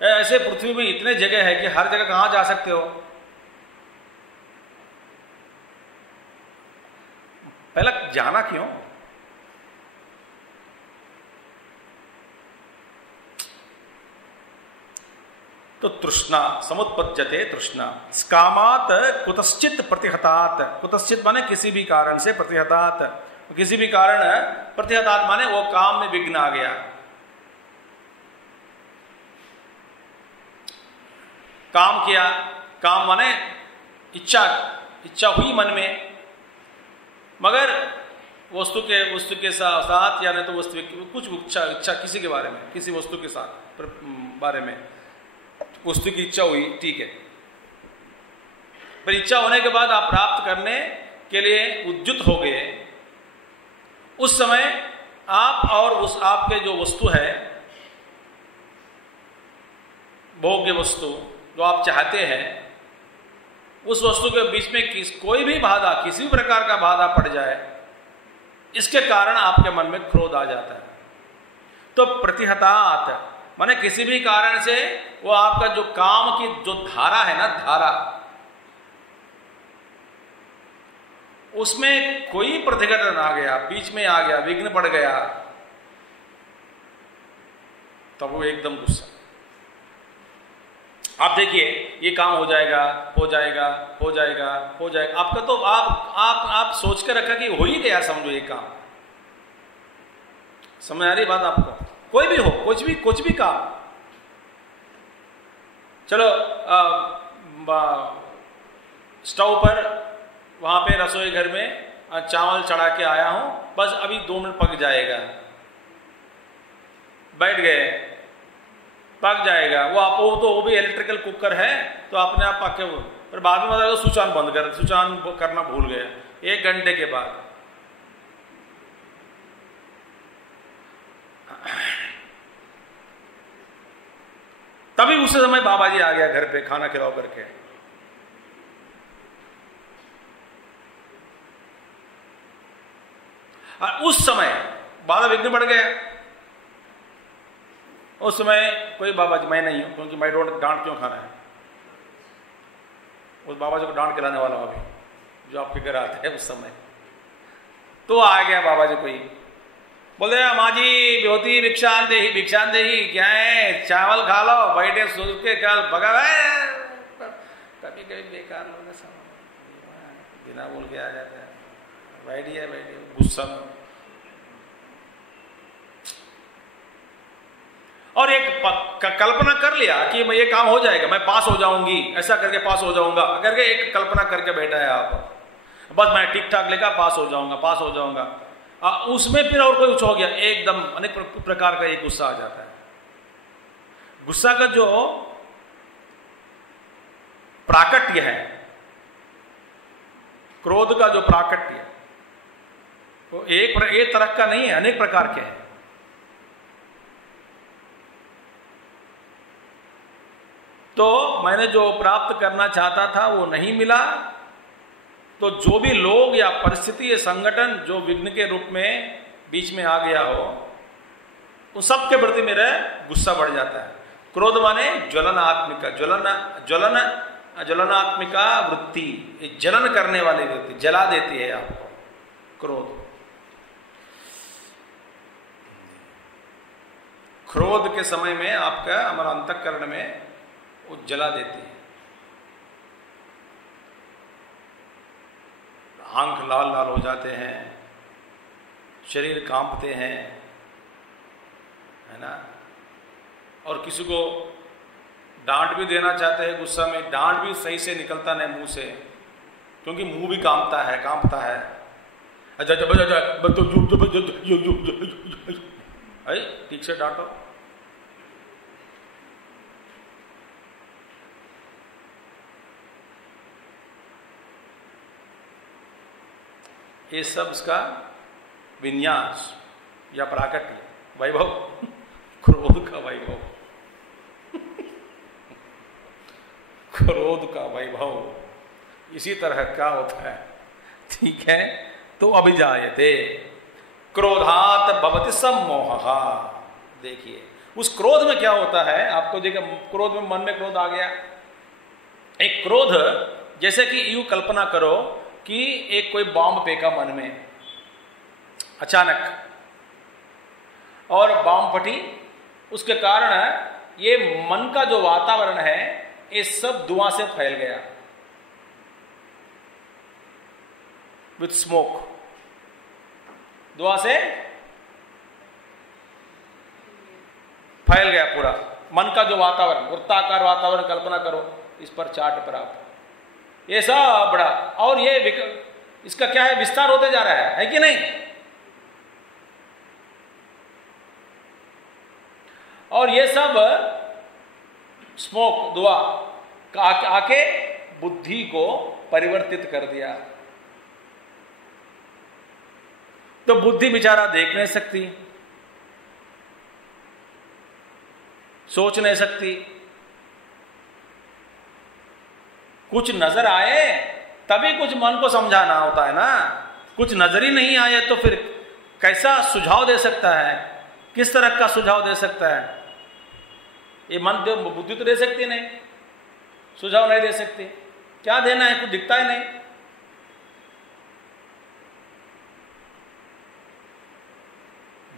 ऐसे पृथ्वी में इतने जगह है कि हर जगह कहां जा सकते हो? पहला जाना क्यों? तो तृष्णा, समुत्पद्यते तृष्णा, कामात कुतश्चित प्रतिहतात, कुतश्चित माने किसी भी कारण से, प्रतिहतात किसी भी कारण, प्रतिहतात माने वो काम में विघ्न आ गया। काम किया, काम माने इच्छा, इच्छा हुई मन में, मगर वस्तु के साथ, या नहीं तो वस्तु कुछ इच्छा किसी के बारे में, किसी वस्तु के साथ बारे में वस्तु की इच्छा हुई, ठीक है। पर इच्छा होने के बाद आप प्राप्त करने के लिए उद्युत हो गए, उस समय आप और उस आपके जो वस्तु है, भोग्य वस्तु जो आप चाहते हैं, उस वस्तु के बीच में कोई भी बाधा, किसी भी प्रकार का बाधा पड़ जाए, इसके कारण आपके मन में क्रोध आ जाता है। तो प्रतिहतात माने किसी भी कारण से वो आपका जो काम की जो धारा है ना, धारा, उसमें कोई प्रतिघटन आ गया, बीच में आ गया, विघ्न पड़ गया, तब वो एकदम गुस्सा। आप देखिए ये काम हो जाएगा, हो जाएगा, हो जाएगा, हो जाएगा, आपका तो आप सोच के रखा कि हो ही गया, समझो ये काम। समझ आ रही बात आपको? कोई भी हो, कुछ भी काम, चलो स्टोव पर वहां पे रसोई घर में चावल चढ़ा के आया हूं, बस अभी 2 मिनट पक जाएगा, बैठ गए, पक जाएगा। वो भी इलेक्ट्रिकल कुकर है, तो अपने आप पके वो, पर बाद में बताया स्विच ऑन बंद कर, स्विच ऑन करना भूल गया 1 घंटे के बाद। तभी उस समय बाबा जी आ गया घर पे खाना खिलाओ करके। उस समय बाधा विघ्न बढ़ गया। उस समय कोई बाबा जी, मैं नहीं हूं, क्योंकि मैं डांट क्यों खाना है, उस बाबा जी को डांट खिलाने वाला अभी जो आपके घर आते हैं उस समय। तो आ गया बाबा जी, कोई बोलते हैं माँ जी विभूति भिक्षान देही, क्या है, चावल खा लो, बैठे सोच के कल भगा। कभी बेकार लोग बिना बोल के आ जाते हैं, बैठिए गुस्सा में। और एक कल्पना कर लिया कि मैं ये काम हो जाएगा, मैं पास हो जाऊंगी, ऐसा करके पास हो जाऊंगा करके एक कल्पना करके बैठा है आप, बस मैं ठीक ठाक लेकर पास हो जाऊंगा। उसमें फिर और कोई कुछ हो गया, एकदम अनेक प्रकार का एक गुस्सा आ जाता है। गुस्सा का जो प्राकट्य है, क्रोध का जो प्राकट्य, वो एक तरह का नहीं है, अनेक प्रकार के हैं। तो मैंने जो प्राप्त करना चाहता था वो नहीं मिला, तो जो भी लोग या परिस्थिति या संगठन जो विघ्न के रूप में बीच में आ गया हो, उन सब के प्रति मेरा गुस्सा बढ़ जाता है। क्रोध माने ज्वलनात्मिका, ज्वलनात्मिका वृत्ति, जलन करने वाली वृत्ति, जला देती है आपको क्रोध। क्रोध के समय में आपका हमारा अंतःकरण में वो जला देती है। आंख लाल लाल हो जाते हैं, शरीर कांपते हैं, है ना। और किसी को डांट भी देना चाहते हैं गुस्सा में, डांट भी सही से निकलता नहीं मुंह से, क्योंकि मुंह भी कांपता है। ठीक से डांटो। ये सब इसका विन्यास या प्राकट्य, वैभव, क्रोध का वैभव, क्रोध का वैभव इसी तरह का होता है। ठीक है, तो अभिजायते क्रोधात भवति सम्मोहः। देखिए उस क्रोध में क्या होता है, आपको देखिए क्रोध में, मन में क्रोध आ गया। एक क्रोध जैसे कि यूं कल्पना करो कि एक कोई बॉम्ब फेंका मन में अचानक, और बॉम्ब फटी, उसके कारण ये मन का जो वातावरण है ये सब धुआं से फैल गया, विथ स्मोक, धुआं से फैल गया पूरा मन का जो वातावरण, वृत्ताकार वातावरण कल्पना करो इस पर चार्ट पर आप, ये सब बड़ा, और ये इसका क्या है, विस्तार होते जा रहा है कि नहीं। और ये सब स्मोक, धुआं आके बुद्धि को परिवर्तित कर दिया, तो बुद्धि बेचारा देख नहीं सकती, सोच नहीं सकती। कुछ नजर आए तभी कुछ मन को समझाना होता है ना। कुछ नजर ही नहीं आए तो फिर कैसा सुझाव दे सकता है, किस तरह का सुझाव दे सकता है? ये मन बुद्धि तो दे सकती नहीं, सुझाव नहीं दे सकती। क्या देना है, कुछ दिखता ही नहीं।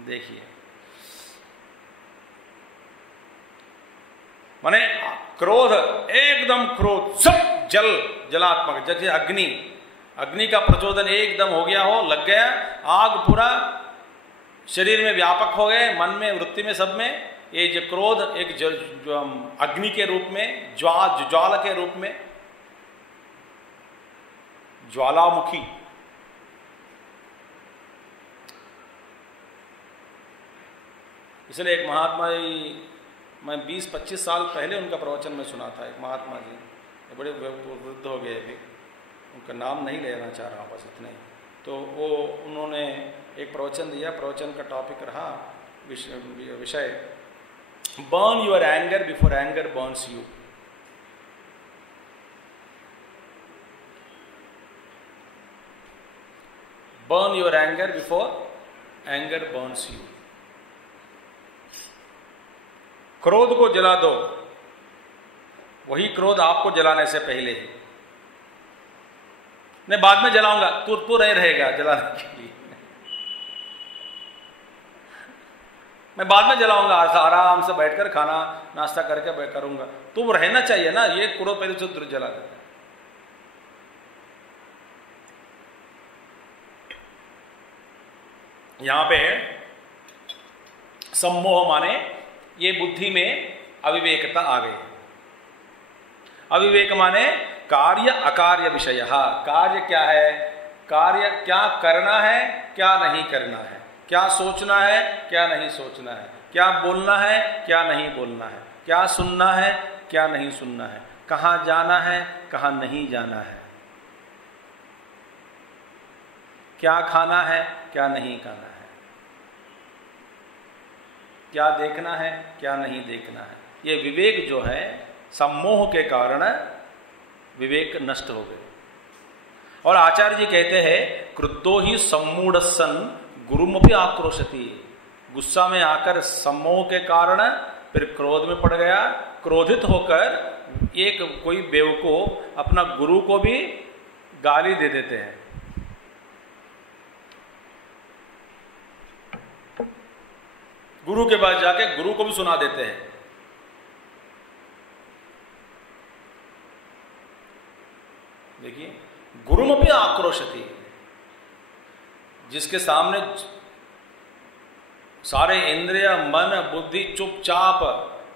देखिए, माने क्रोध, एकदम क्रोध, सब जलात्मक, जैसे अग्नि का प्रचोदन एकदम हो गया हो, लग गया, आग पूरा शरीर में व्यापक हो गए, मन में, वृत्ति में, सब में। ये जो क्रोध एक जो अग्नि के रूप में, ज्वाला के रूप में, ज्वालामुखी। इसलिए एक महात्मा जी, मैं 20-25 साल पहले उनका प्रवचन में सुना था। एक महात्मा जी बड़े वृद्ध हो गए अभी, उनका नाम नहीं लेना चाह रहा हूँ, बस इतने। तो वो उन्होंने एक प्रवचन दिया, प्रवचन का टॉपिक रहा, विषय burn your anger before anger Burns you. Burn your anger before anger Burns you. क्रोध को जला दो, वही क्रोध आपको जलाने से पहले ही। नहीं, बाद में जलाऊंगा, तू नहीं रहेगा जलाने के लिए, मैं बाद में जलाऊंगा, आराम से बैठकर खाना नाश्ता करके करूंगा। तो रहना चाहिए ना, ये क्रोध पहले से जला देता है। यहां पे सम्मोह माने ये बुद्धि में अविवेकता आ गई। अविवेक माने कार्य अकार्य विषय। कार्य क्या है, कार्य क्या करना है, क्या नहीं करना है, क्या सोचना है, क्या नहीं सोचना है, क्या बोलना है, क्या नहीं बोलना है, क्या सुनना है, क्या नहीं सुनना है, कहां जाना है, कहां नहीं जाना है, क्या खाना है, क्या नहीं खाना है, क्या देखना है, क्या नहीं देखना है। ये विवेक जो है, सम्मोह के कारण विवेक नष्ट हो गए। और आचार्य जी कहते हैं, क्रुद्धो ही सम्मूढ़सन गुरुमपि आक्रोशति। गुस्सा में आकर सम्मोह के कारण फिर क्रोध में पड़ गया, क्रोधित होकर एक कोई बेवकूफ अपना गुरु को भी गाली दे देते हैं। गुरु के पास जाके गुरु को भी सुना देते हैं। देखिए, गुरुमपि आक्रोशति, जिसके सामने सारे इंद्रिय, मन, बुद्धि चुपचाप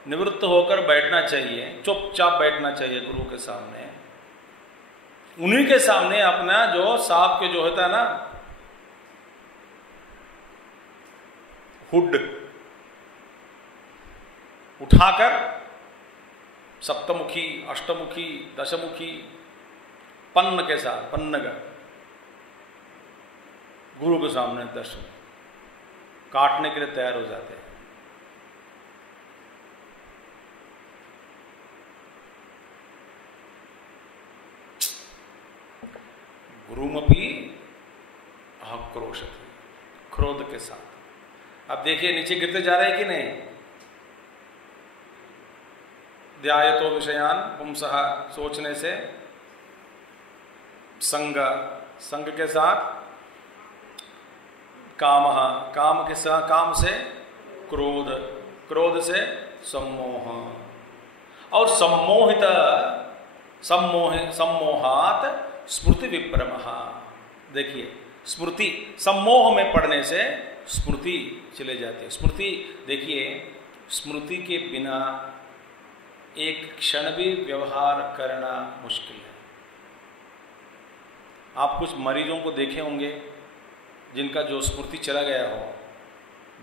निवृत्त होकर बैठना चाहिए, चुपचाप बैठना चाहिए गुरु के सामने। उन्हीं के सामने अपना जो सांप के जो होता है ना हुड उठाकर सप्तमुखी, अष्टमुखी, दशमुखी पन्न के साथ, पन्नग गुरु के सामने दर्शन काटने के लिए तैयार हो जाते हैं। गुरुमपि आक्रोशति, क्रोध के साथ। अब देखिए नीचे गिरते जा रहे हैं कि नहीं। ध्यायतो विषयान पुंसः, सोचने से, संग, संग के साथ, कामः, काम के साथ, काम से क्रोध, क्रोध से सम्मोह, और सम्मोहित, सम्मोहात स्मृति विभ्रमः। देखिए, स्मृति, सम्मोह में पड़ने से स्मृति चले जाती है। स्मृति, देखिए, स्मृति के बिना एक क्षण भी व्यवहार करना मुश्किल है। आप कुछ मरीजों को देखे होंगे जिनका जो स्मृति चला गया हो,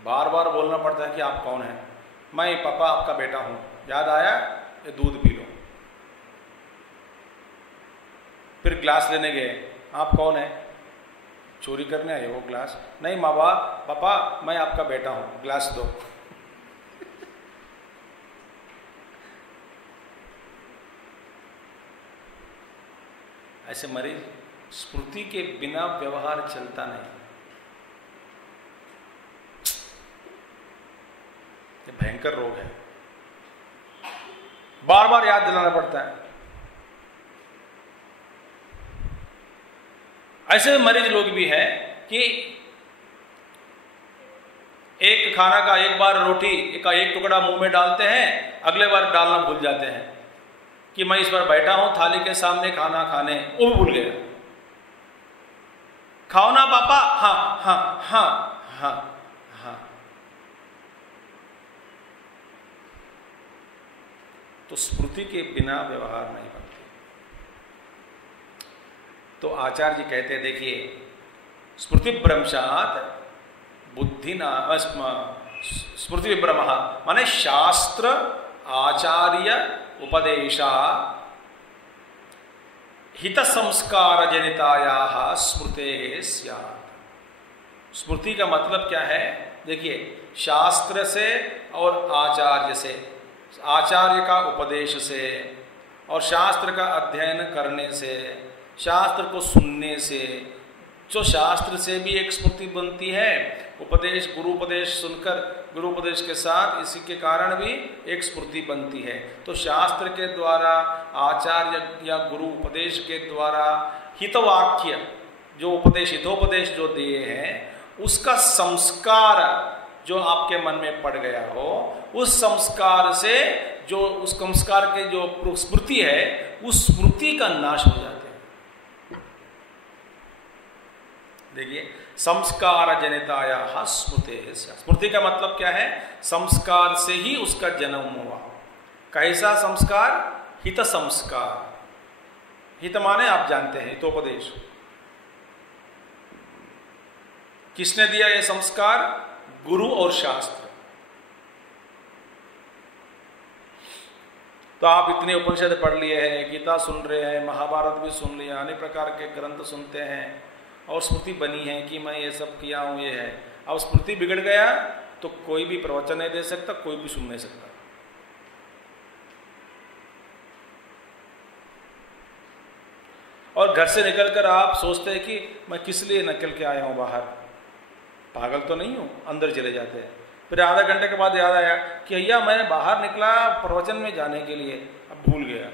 बार बार बोलना पड़ता है कि आप कौन हैं। मैं पापा आपका बेटा हूं, याद आया, ये दूध पी लो। फिर ग्लास लेने गए, आप कौन हैं, चोरी करने आए हो ग्लास? नहीं माँ बाप, पापा मैं आपका बेटा हूं, ग्लास दो। ऐसे मरीज स्मृति के बिना व्यवहार चलता नहीं। ये भयंकर रोग है, बार बार याद दिलाना पड़ता है। ऐसे मरीज लोग भी हैं कि एक खाना का एक बार रोटी का एक टुकड़ा मुंह में डालते हैं, अगले बार डालना भूल जाते हैं कि मैं इस बार बैठा हूं थाली के सामने खाना खाने, वो भी भूल गया। खाओ ना पापा, हाँ हाँ हाँ हाँ हाँ। तो स्मृति के बिना व्यवहार नहीं बनते। तो आचार्य जी कहते हैं, देखिए स्मृति भ्रंशात बुद्धि ना, स्मृति विभ्रम माने शास्त्र आचार्य उपदेशा हित संस्कार जनितायाः स्मृते स्यात्। स्मृति का मतलब क्या है? देखिए शास्त्र से और आचार्य से, आचार्य का उपदेश से और शास्त्र का अध्ययन करने से, शास्त्र को सुनने से, जो शास्त्र से भी एक स्मृति बनती है, उपदेश गुरु उपदेश सुनकर गुरु उपदेश के साथ इसी के कारण भी एक स्मृति बनती है। तो शास्त्र के द्वारा, आचार्य या गुरु उपदेश के द्वारा हितवाक्य जो उपदेश, हितोपदेश जो दिए हैं, उसका संस्कार जो आपके मन में पड़ गया हो, उस संस्कार से जो उस संस्कार के जो स्मृति है, उस स्मृति का नाश हो जाता है। देखिए संस्कार जनितायाः स्मृते। स्मृति का मतलब क्या है? संस्कार से ही उसका जन्म हुआ। कैसा संस्कार? हित संस्कार। हित माने आप जानते हैं, हितोपदेश। किसने दिया यह संस्कार? गुरु और शास्त्र। तो आप इतने उपनिषद पढ़ लिए हैं, गीता सुन रहे हैं, महाभारत भी सुन लिया, अनेक प्रकार के ग्रंथ सुनते हैं और स्मृति बनी है कि मैं ये सब किया हूं, ये है। अब स्मृति बिगड़ गया तो कोई भी प्रवचन नहीं दे सकता, कोई भी सुन नहीं सकता। और घर से निकलकर आप सोचते हैं कि मैं किस लिए निकल के आया हूं बाहर, पागल तो नहीं हूं, अंदर चले जाते हैं। फिर आधा घंटे के बाद याद आया कि भैया मैं बाहर निकला प्रवचन में जाने के लिए, अब भूल गया।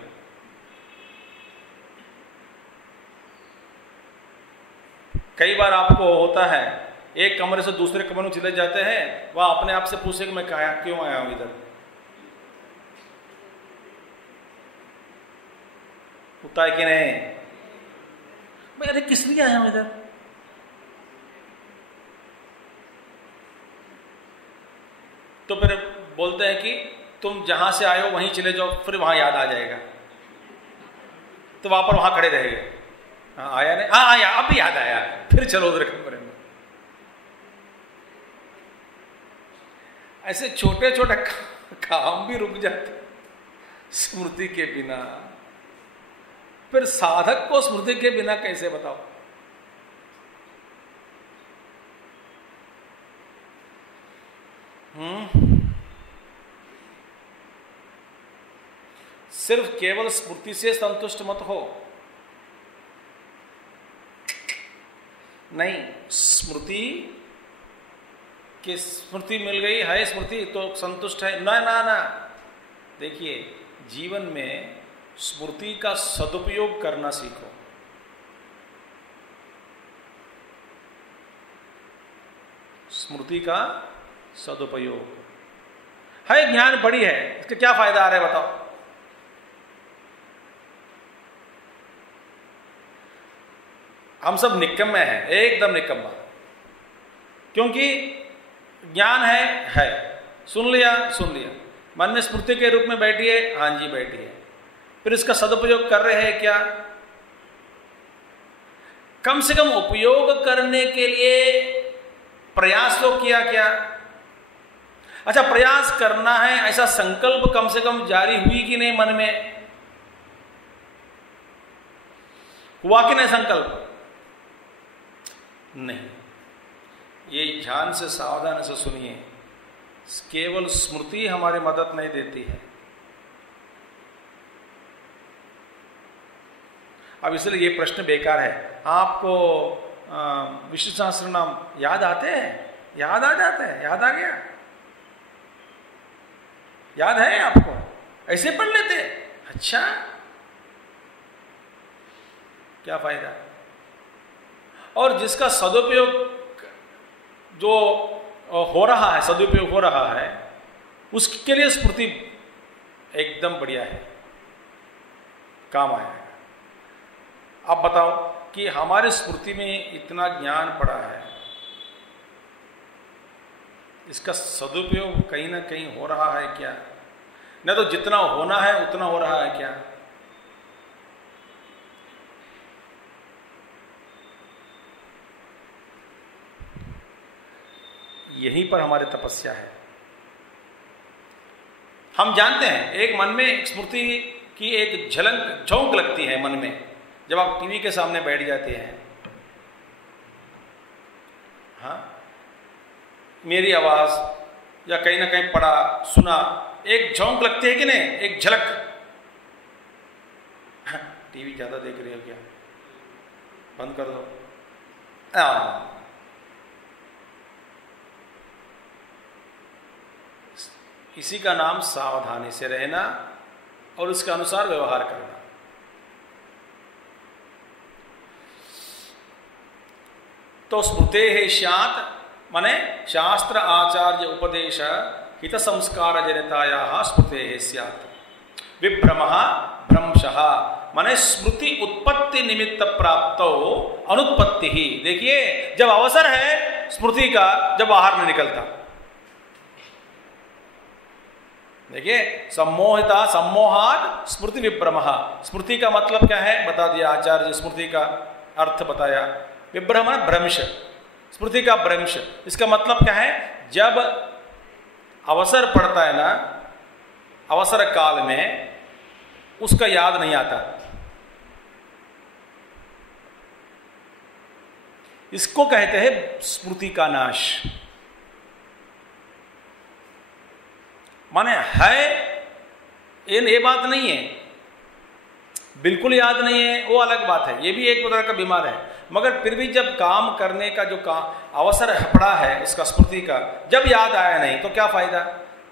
कई बार आपको होता है, एक कमरे से दूसरे कमरे में चले जाते हैं, वह अपने आप से पूछे कि मैं क्यों आया हूं इधर। होता है कि नहीं? मैं अरे किस लिए आया हूं इधर? तो फिर बोलते हैं कि तुम जहां से आए हो वहीं चले जाओ, फिर वहां याद आ जाएगा। तो वहां खड़े रहेंगे। हाँ आया नहीं, हाँ आया, अब भी याद आया, फिर चलो उधर कमरे में। ऐसे छोटे छोटे काम भी रुक जाते स्मृति के बिना। फिर साधक को स्मृति के बिना कैसे बताओ? सिर्फ केवल स्मृति से संतुष्ट मत हो। नहीं, स्मृति की स्मृति मिल गई है, स्मृति तो संतुष्ट है ना ना ना। देखिए जीवन में स्मृति का सदुपयोग करना सीखो। स्मृति का सदुपयोग है। ज्ञान बड़ी है, इसका क्या फायदा आ रहा है बताओ? हम सब निकम्मे हैं, एकदम निकम्मा। क्योंकि ज्ञान है, सुन लिया, मन में स्मृति के रूप में बैठी है, हाँ जी बैठी है। फिर इसका सदुपयोग कर रहे हैं क्या? कम से कम उपयोग करने के लिए प्रयास तो किया क्या? अच्छा, प्रयास करना है ऐसा संकल्प कम से कम जारी हुई कि नहीं मन में? हुआ कि नहीं संकल्प? नहीं, ये ध्यान से सावधान से सुनिए, केवल स्मृति हमारी मदद नहीं देती है। अब इसलिए ये प्रश्न बेकार है। आपको विष्णु सहस्त्र नाम याद आते हैं? याद आ जाते हैं? याद आ गया? याद है आपको? ऐसे पढ़ लेते? अच्छा, क्या फायदा? और जिसका सदुपयोग जो हो रहा है, सदुपयोग हो रहा है, उसके लिए स्मृति एकदम बढ़िया है, काम आएगा। अब बताओ कि हमारी स्मृति में इतना ज्ञान पड़ा है, इसका सदुपयोग कहीं ना कहीं हो रहा है क्या? न तो जितना होना है उतना हो रहा है क्या? यहीं पर हमारी तपस्या है। हम जानते हैं, एक मन में स्मृति की एक झलक, झोंक लगती है मन में जब आप टीवी के सामने बैठ जाते हैं। हाँ, मेरी आवाज या कहीं ना कहीं पढ़ा सुना, एक झोंक लगती है कि नहीं, एक झलक। हाँ, टीवी ज्यादा देख रही हो क्या? बंद कर दो। इसी का नाम सावधानी से रहना और उसके अनुसार व्यवहार करना। तो स्मृते है स्यात् माने शास्त्र आचार्य उपदेश हित संस्कार जनिताया स्मृते है स्यात् विभ्रमः भ्रंशः माने स्मृति उत्पत्ति निमित्त प्राप्तो अनुत्पत्ति ही। देखिए, जब अवसर है स्मृति का, जब बाहर नहीं निकलता। देखिए, सम्मोहिता सम्मोहात् स्मृति विभ्रमः। स्मृति का मतलब क्या है बता दिया आचार्य, स्मृति का अर्थ बताया। विभ्रम भ्रंश, स्मृति का भ्रंश। इसका मतलब क्या है? जब अवसर पड़ता है ना, अवसर काल में उसका याद नहीं आता, इसको कहते हैं स्मृति का नाश। माने है ये बात नहीं है, बिल्कुल याद नहीं है, वो अलग बात है, ये भी एक प्रकार का बीमार है। मगर फिर भी जब काम करने का जो अवसर पड़ा है इसका स्मृति का, जब याद आया नहीं तो क्या फायदा?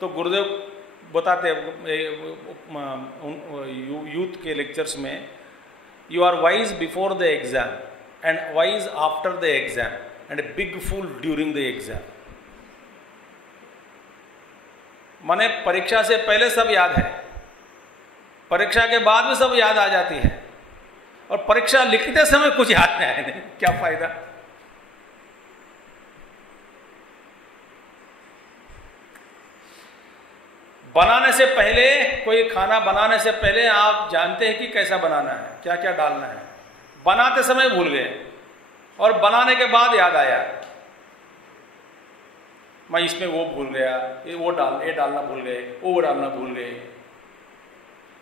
तो गुरुदेव बताते यूथ के लेक्चर्स में, you are wise before the exam and wise after the exam and big fool during the exam. माने परीक्षा से पहले सब याद है, परीक्षा के बाद में सब याद आ जाती है, और परीक्षा लिखते समय कुछ याद नहीं आया, नहीं क्या फायदा? बनाने से पहले, कोई खाना बनाने से पहले आप जानते हैं कि कैसा बनाना है, क्या क्या डालना है। बनाते समय भूल गए और बनाने के बाद याद आया, मैं इसमें वो भूल गया, ये डालना भूल गए, वो डालना भूल गए।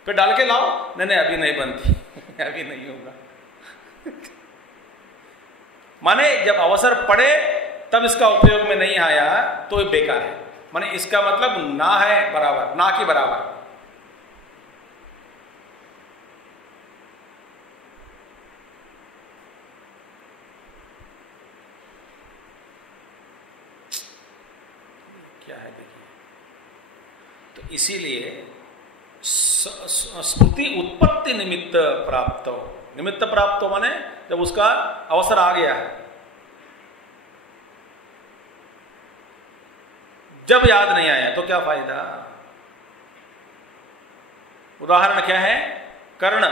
फिर डाल के लाओ, नहीं अभी नहीं बनती अभी नहीं होगा माने जब अवसर पड़े तब इसका उपयोग में नहीं आया तो ये बेकार है। माने इसका मतलब ना है बराबर, ना के बराबर। क्या है देखिए, तो इसीलिए स्मृति उत्पत्ति निमित्त प्राप्त हो। निमित्त प्राप्त हो माने जब उसका अवसर आ गया है, जब याद नहीं आया तो क्या फायदा? उदाहरण क्या है? कर्ण,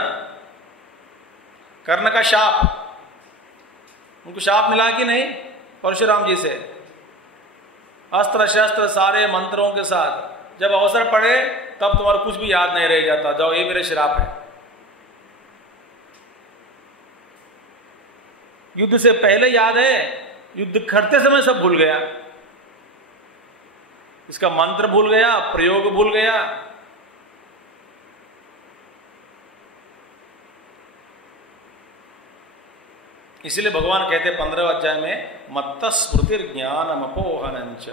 कर्ण का शाप, उनको शाप मिला कि नहीं परशुराम जी से? अस्त्र शस्त्र सारे मंत्रों के साथ जब अवसर पड़े तब तुम्हारा कुछ भी याद नहीं रह जाता, जाओ ये मेरे श्राप है। युद्ध से पहले याद है, युद्ध करते समय सब भूल गया, इसका मंत्र भूल गया, प्रयोग भूल गया। इसलिए भगवान कहते 15वें अध्याय में मत्त स्मृतिर्ज्ञानम अपोहनंच,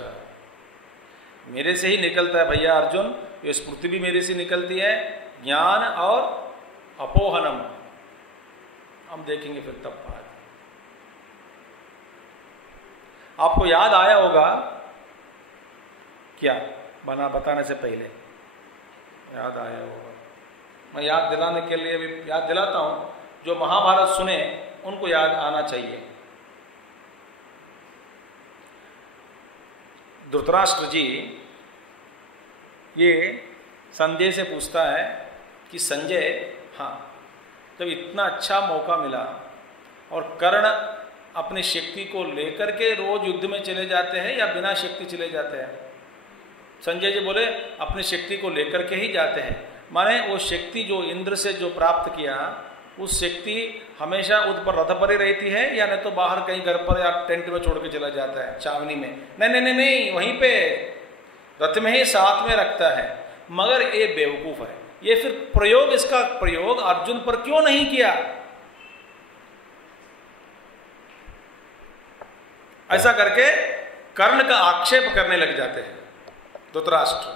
मेरे से ही निकलता है भैया अर्जुन, ये स्मृति भी मेरे से निकलती है, ज्ञान और अपोहनम। हम देखेंगे फिर तब बात। आपको याद आया होगा क्या, बना बताने से पहले याद आया होगा, मैं याद दिलाने के लिए भी याद दिलाता हूं, जो महाभारत सुने उनको याद आना चाहिए। धृतराष्ट्र जी ये संजय से पूछता है कि संजय, हाँ जब इतना अच्छा मौका मिला और कर्ण अपनी शक्ति को लेकर के रोज युद्ध में चले जाते हैं या बिना शक्ति चले जाते हैं? संजय जी बोले अपनी शक्ति को लेकर के ही जाते हैं। माने वो शक्ति जो इंद्र से जो प्राप्त किया, उस शक्ति हमेशा उस पर रथ पर ही रहती है या नहीं तो बाहर कहीं घर पर या टेंट में छोड़ के चला जाता है छावनी में? नहीं नहीं नहीं नहीं, वहीं पे रथ में ही साथ में रखता है। मगर ये बेवकूफ है, ये फिर प्रयोग, इसका प्रयोग अर्जुन पर क्यों नहीं किया? ऐसा करके कर्ण का आक्षेप करने लग जाते हैं धृतराष्ट्र।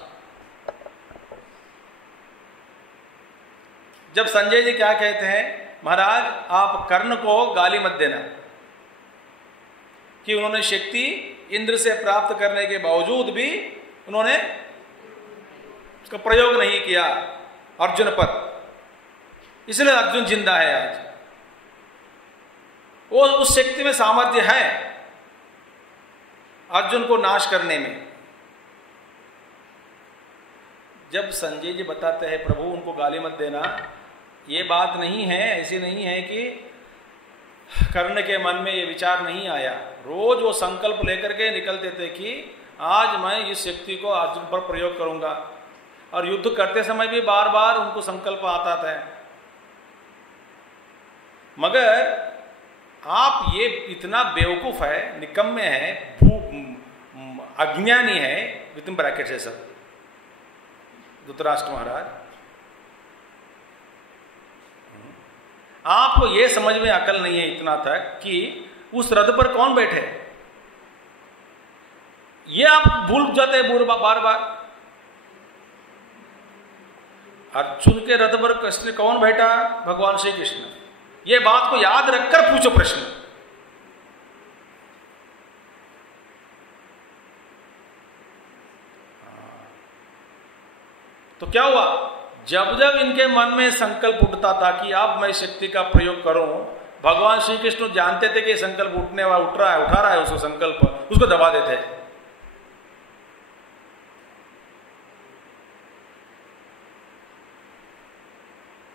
जब संजय जी क्या कहते हैं, महाराज आप कर्ण को गाली मत देना कि उन्होंने शक्ति इंद्र से प्राप्त करने के बावजूद भी उन्होंने उसका प्रयोग नहीं किया अर्जुन पर, इसलिए अर्जुन जिंदा है आज। वो उस शक्ति में सामर्थ्य है अर्जुन को नाश करने में। जब संजय जी बताते हैं प्रभु उनको गाली मत देना, ये बात नहीं है, ऐसी नहीं है कि कर्ण के मन में ये विचार नहीं आया। रोज वो संकल्प लेकर के निकलते थे कि आज मैं इस शक्ति को अर्जुन पर प्रयोग करूंगा, और युद्ध करते समय भी बार बार उनको संकल्प आता था। मगर आप ये इतना बेवकूफ है, निकम्मे है, अज्ञानी है, विद ब्रैकेट है सब, धृतराष्ट्र महाराज। आपको यह समझ में अकल नहीं है इतना तक कि उस रथ पर कौन बैठे, ये आप भूल जाते हैं बार बार। अर्जुन के रथ पर कौन बैठा? भगवान श्री कृष्ण। ये बात को याद रखकर पूछो प्रश्न। तो क्या हुआ? जब जब इनके मन में संकल्प उठता था कि अब मैं शक्ति का प्रयोग करूं, भगवान श्री कृष्ण जानते थे कि संकल्प उठने वाला उठा रहा है उसको संकल्प, उसको दबा देते।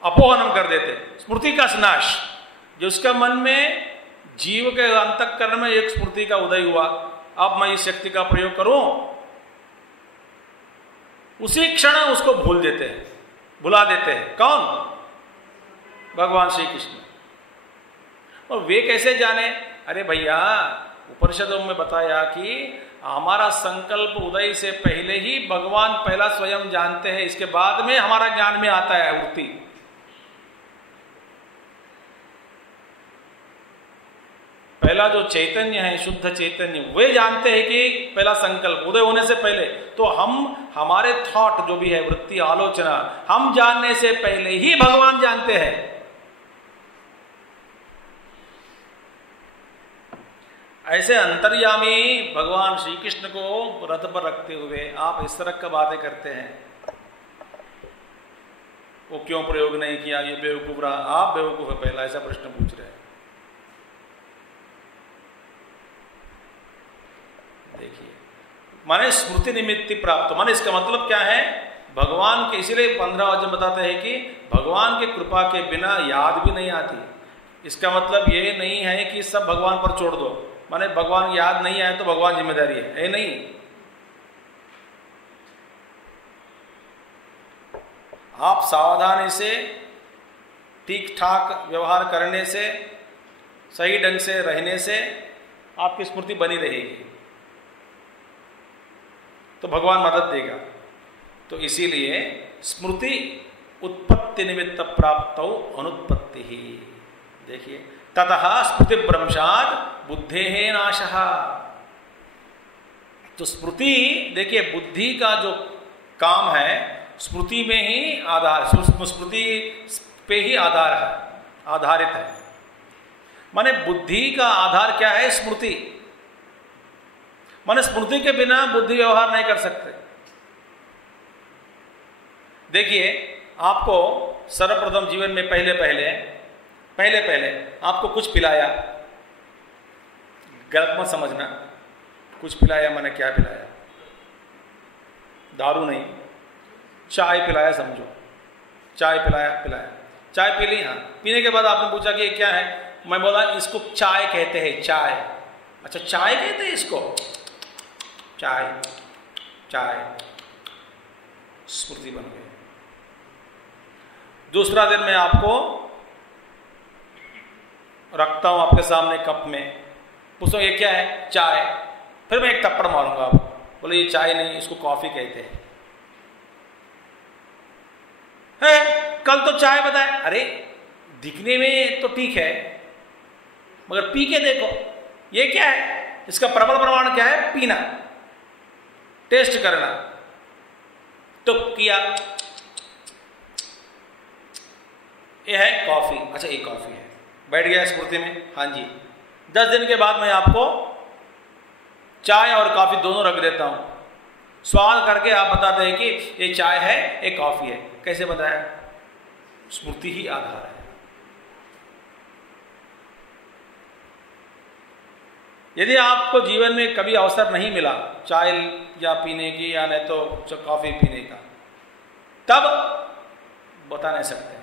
अपोहनम कर देते, स्मृति का नाश। जो उसका मन में जीव के अंतःकरण में एक स्मृति का उदय हुआ, अब मैं इस शक्ति का प्रयोग करूं, उसी क्षण उसको भूल देते हैं, भुला देते हैं। कौन? भगवान श्री कृष्ण। और वे कैसे जाने? अरे भैया, उपनिषदों में बताया कि हमारा संकल्प उदय से पहले ही भगवान पहला स्वयं जानते हैं, इसके बाद में हमारा ज्ञान में आता है वृत्ति। पहला जो चैतन्य है, शुद्ध चैतन्य, वे जानते हैं कि पहला संकल्प उदय होने से पहले, तो हमारे थॉट जो भी है, वृत्ति, आलोचना, हम जानने से पहले ही भगवान जानते हैं। ऐसे अंतर्यामी भगवान श्री कृष्ण को रथ पर रखते हुए आप इस तरह की बातें करते हैं। वो क्यों प्रयोग नहीं किया? ये बेवकूफ रहा। आप बेवकूफ है पहला, ऐसा प्रश्न पूछ रहे हैं। देखिए, माने स्मृति निमित्ति प्राप्त, माने इसका मतलब क्या है? भगवान के, इसीलिए 15 वचन बताते हैं कि भगवान की कृपा के बिना याद भी नहीं आती। इसका मतलब ये नहीं है कि सब भगवान पर छोड़ दो, माने भगवान याद नहीं आए तो भगवान जिम्मेदारी है, ये नहीं। आप सावधानी से, ठीक ठाक व्यवहार करने से, सही ढंग से रहने से आपकी स्मृति बनी रहेगी, तो भगवान मदद देगा। तो इसीलिए स्मृति उत्पत्ति निमित्त प्राप्त अनुत्पत्ति ही। देखिए, ततः स्मृति भ्रंशात् बुद्धेः नाशः। तो स्मृति, देखिए बुद्धि का जो काम है स्मृति में ही आधार, स्मृति पे ही आधार है, आधारित है। माने बुद्धि का आधार क्या है? स्मृति। माने स्मृति के बिना बुद्धि व्यवहार नहीं कर सकते। देखिए आपको सर्वप्रथम जीवन में पहले पहले आपको कुछ पिलाया, गलत मत समझना, कुछ पिलाया माने क्या पिलाया? दारू नहीं, चाय पिलाया समझो, चाय पिलाया, चाय पी ली। हाँ, पीने के बाद आपने पूछा कि ये क्या है? मैं बोला इसको चाय कहते हैं, चाय। अच्छा चाय कहते हैं इसको? चाय, स्मृति बन गई। दूसरा दिन मैं आपको रखता हूं आपके सामने कप में, पूछो ये क्या है? चाय। फिर मैं एक थप्पड़ मारूंगा आपको, बोले ये चाय नहीं, इसको कॉफी कहते हैं। कल तो चाय बताया। अरे दिखने में तो ठीक है, मगर पी के देखो ये क्या है? इसका प्रबल प्रमाण क्या है? पीना, टेस्ट करना। तो किया, ये है कॉफी। अच्छा ये कॉफी है, बैठ गया स्मृति में। हाँ जी, 10 दिन के बाद मैं आपको चाय और कॉफी दोनों रख देता हूं, सवाल करके आप बताते हैं कि ये चाय है ये कॉफी है। कैसे बताया? स्मृति ही आधार है। यदि आपको जीवन में कभी अवसर नहीं मिला चाय या पीने की या नहीं तो कॉफी पीने का, तब बता नहीं सकते।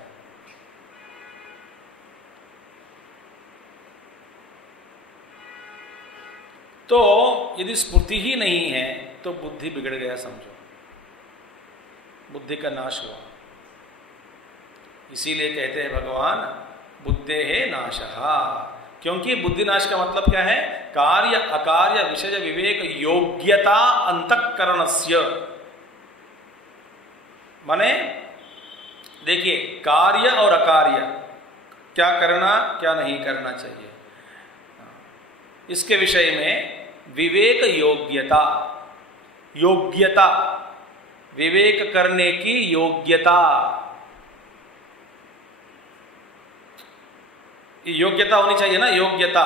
तो यदि स्फूर्ति ही नहीं है तो बुद्धि बिगड़ गया समझो, बुद्धि का नाश हुआ। इसीलिए कहते हैं भगवान बुद्धेः नाशः, क्योंकि बुद्धि नाश का मतलब क्या है? कार्य अकार्य विषय विवेक योग्यता अंतःकरणस्य। माने देखिए कार्य और अकार्य, क्या करना क्या नहीं करना चाहिए, इसके विषय में विवेक योग्यता, योग्यता विवेक करने की योग्यता, योग्यता होनी चाहिए ना, योग्यता,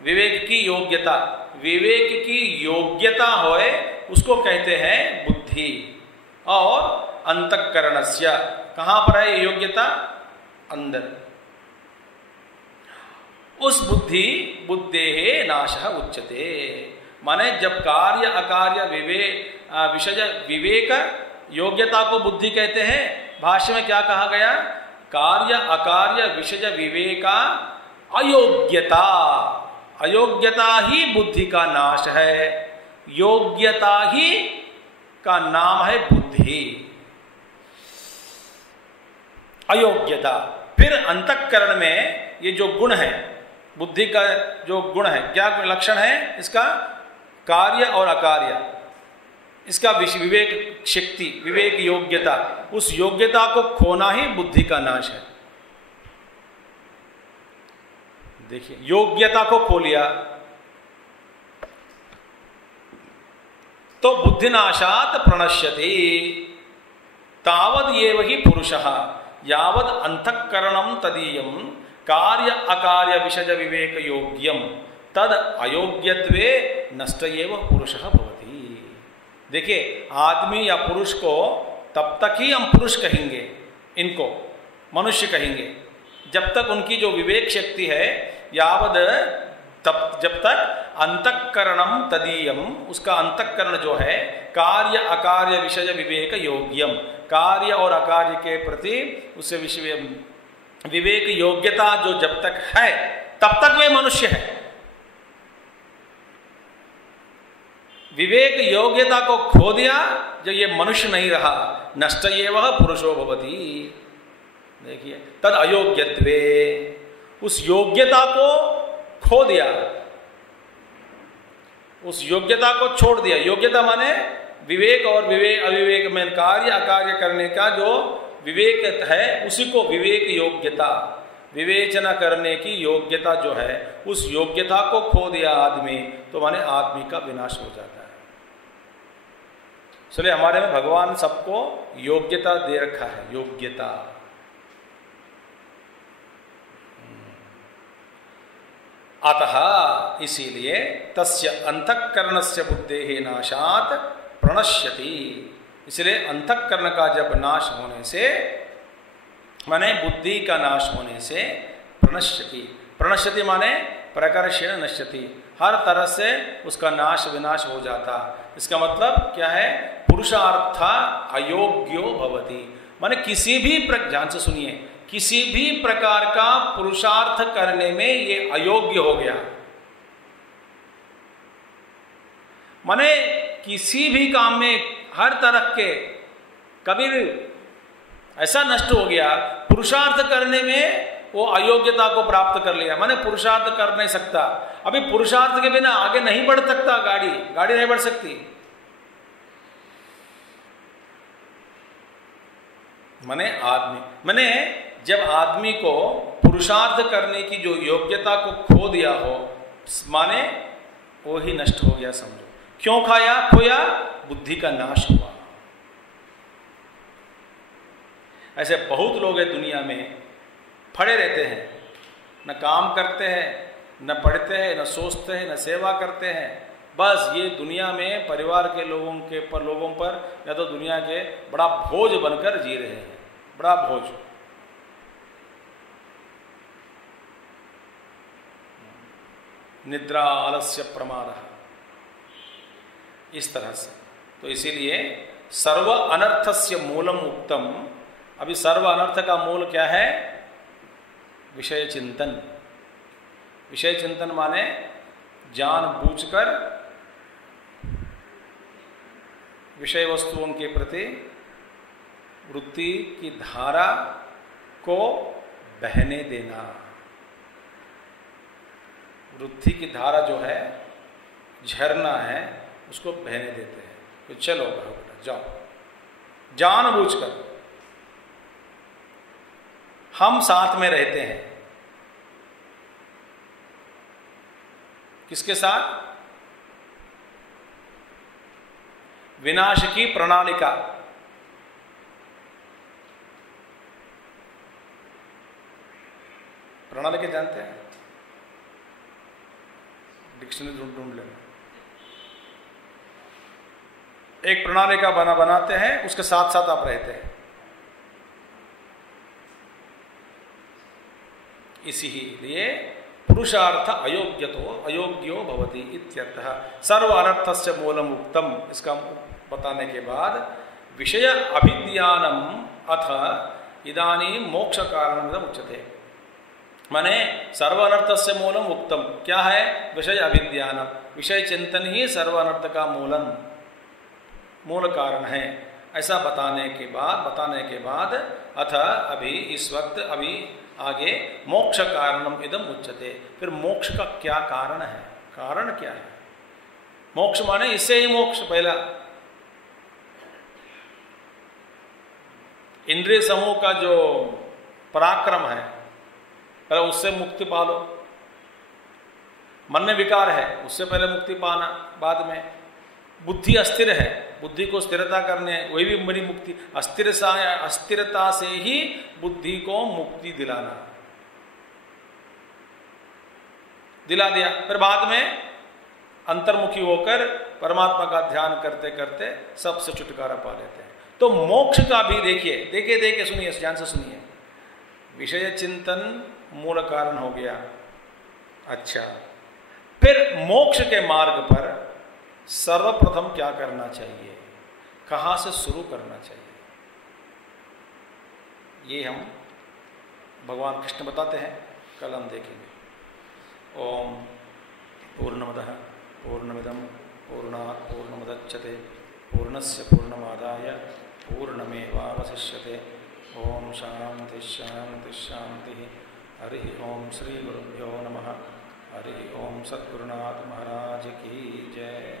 विवेक की योग्यता, विवेक की योग्यता होए उसको कहते हैं बुद्धि। और अंतःकरणस्य, कहां पर है योग्यता? अंदर। उस बुद्धि बुद्धेः नाशः उच्यते। माने जब कार्य अकार्य विषय विवेक योग्यता को बुद्धि कहते हैं। भाष्य में क्या कहा गया? कार्य अकार्य विषय विवेका अयोग्यता, अयोग्यता ही बुद्धि का नाश है, योग्यता ही का नाम है बुद्धि। अयोग्यता। फिर अंतःकरण में ये जो गुण है, बुद्धि का जो गुण है, क्या लक्षण है इसका? कार्य और अकार्य, इसका विवेक शक्ति, विवेक योग्यता, उस योग्यता को खोना ही बुद्धि का नाश है। देखिए योग्यता को खो लिया तो बुद्धिनाशात प्रणश्यति। तावद एव हि पुरुषः यावद अंतःकरणं तदीयं कार्य अकार्य विषय विवेक योग्यम तद अयोग्यत्वे नष्ट एव पुरुषः भवति। देखिए आदमी या पुरुष को तब तक ही हम पुरुष कहेंगे, इनको मनुष्य कहेंगे, जब तक उनकी जो विवेक शक्ति है यावद, तब जब तक अंतःकरणम तदीयम, उसका अंतःकरण जो है कार्य अकार्य विषय विवेक योग्यम, कार्य और अकार्य के प्रति उससे विवेक योग्यता जो जब तक है तब तक वे मनुष्य है। विवेक योग्यता को खो दिया जब ये मनुष्य नहीं रहा, नष्ट एव पुरुषो भवति। देखिए तद अयोग्यत्वे, उस योग्यता को खो दिया, उस योग्यता को छोड़ दिया। योग्यता माने विवेक और विवेक अविवेक में कार्य अकार्य करने का जो विवेक है उसी को विवेक योग्यता, विवेचना करने की योग्यता जो है, उस योग्यता को खो दिया आदमी, तो माने आदमी का विनाश हो जाता है। इसलिए हमारे में भगवान सबको योग्यता दे रखा है, योग्यता। अतः इसीलिए तस्य अंतःकरणस्य बुद्धेः नाशात् प्रणश्यति, इसलिए अंतःकरण का जब नाश होने से, माने बुद्धि का नाश होने से, प्रणश्यति, प्रणश्यति माने प्रकर्षेण नश्यति, हर तरह से उसका नाश विनाश हो जाता। इसका मतलब क्या है? पुरुषार्थ अयोग्यो भवति, माने किसी भी ध्यान से सुनिए, किसी भी प्रकार का पुरुषार्थ करने में ये अयोग्य हो गया। माने किसी भी काम में, हर तरह के, कभी ऐसा नष्ट हो गया, पुरुषार्थ करने में वो अयोग्यता को प्राप्त कर लिया, माने पुरुषार्थ कर नहीं सकता। अभी पुरुषार्थ के बिना आगे नहीं बढ़ सकता, गाड़ी नहीं बढ़ सकती। माने जब आदमी को पुरुषार्थ करने की जो योग्यता को खो दिया हो, माने वो ही नष्ट हो गया समझो। क्यों खोया? बुद्धि का नाश हुआ। ऐसे बहुत लोग हैं दुनिया में, पड़े रहते हैं, न काम करते हैं, न पढ़ते हैं, न सोचते हैं, न सेवा करते हैं। बस ये दुनिया में परिवार के लोगों पर या तो दुनिया के बड़ा बोझ बनकर जी रहे हैं, बड़ा बोझ। निद्रा आलस्य प्रमाद, इस तरह से। तो इसीलिए सर्व अनर्थस्य मूलम उक्तम। अभी सर्व अनर्थ का मूल क्या है? विषय चिंतन। विषय चिंतन माने जानबूझकर विषय वस्तुओं के प्रति वृत्ति की धारा को बहने देना। वृत्ति की धारा जो है, झरना है, उसको बहने देते हैं। तो चलो बेटा जाओ, जानबूझकर। हम साथ में रहते हैं, किसके साथ? विनाश की प्रणालिका। प्रणालिका जानते हैं? डिक्शनरी ढूंढ लेना। एक प्रणालिका बनाते हैं, उसके साथ साथ आप रहते हैं। इसीलिए पुरुषार्थ अयोग्यो भवति इत्यर्थः। सर्व अनर्थस्य मूलम उक्तम। इसका बताने के बाद विषय अभिज्ञानम अथ इदानीं मोक्ष कारणम उच्यते। माने सर्व अनर्थस्य मूलम उक्तम क्या है? विषय अभिज्ञानम। विषय चिंतन ही सर्व अनर्थ का मूल कारण है। ऐसा बताने के बाद अथ अभी इस वक्त अभी आगे मोक्ष कारणम इदम उच्यते। फिर मोक्ष का क्या कारण है? कारण क्या है? मोक्ष माने इससे ही मोक्ष। पहला इंद्रिय समूह का जो पराक्रम है, पहले उससे मुक्ति पा लो। मन में विकार है, उससे पहले मुक्ति पाना। बाद में बुद्धि अस्थिर है, बुद्धि को स्थिरता करने, वही भी बड़ी मुक्ति। अस्थिरता से ही बुद्धि को मुक्ति दिला दिया। फिर बाद में अंतर्मुखी होकर परमात्मा का ध्यान करते करते सबसे छुटकारा पा लेते हैं। तो मोक्ष का भी देखिए सुनिए, ध्यान से सुनिए। विषय चिंतन मूल कारण हो गया। अच्छा, फिर मोक्ष के मार्ग पर सर्वप्रथम क्या करना चाहिए? कहाँ से शुरू करना चाहिए? ये हम भगवान कृष्ण बताते हैं, कल हम देखेंगे। ओम पूर्णमदः पूर्णमिदं पूर्णात् पूर्णमुदच्यते पूर्णस्य पूर्णमादाय पूर्णमेवावशिष्यते। ओम शांति शांति शांति। हरि ओम श्री गुरुभ्यो नमः। हरि ओम सद्गुरुनाथ महाराज की जय।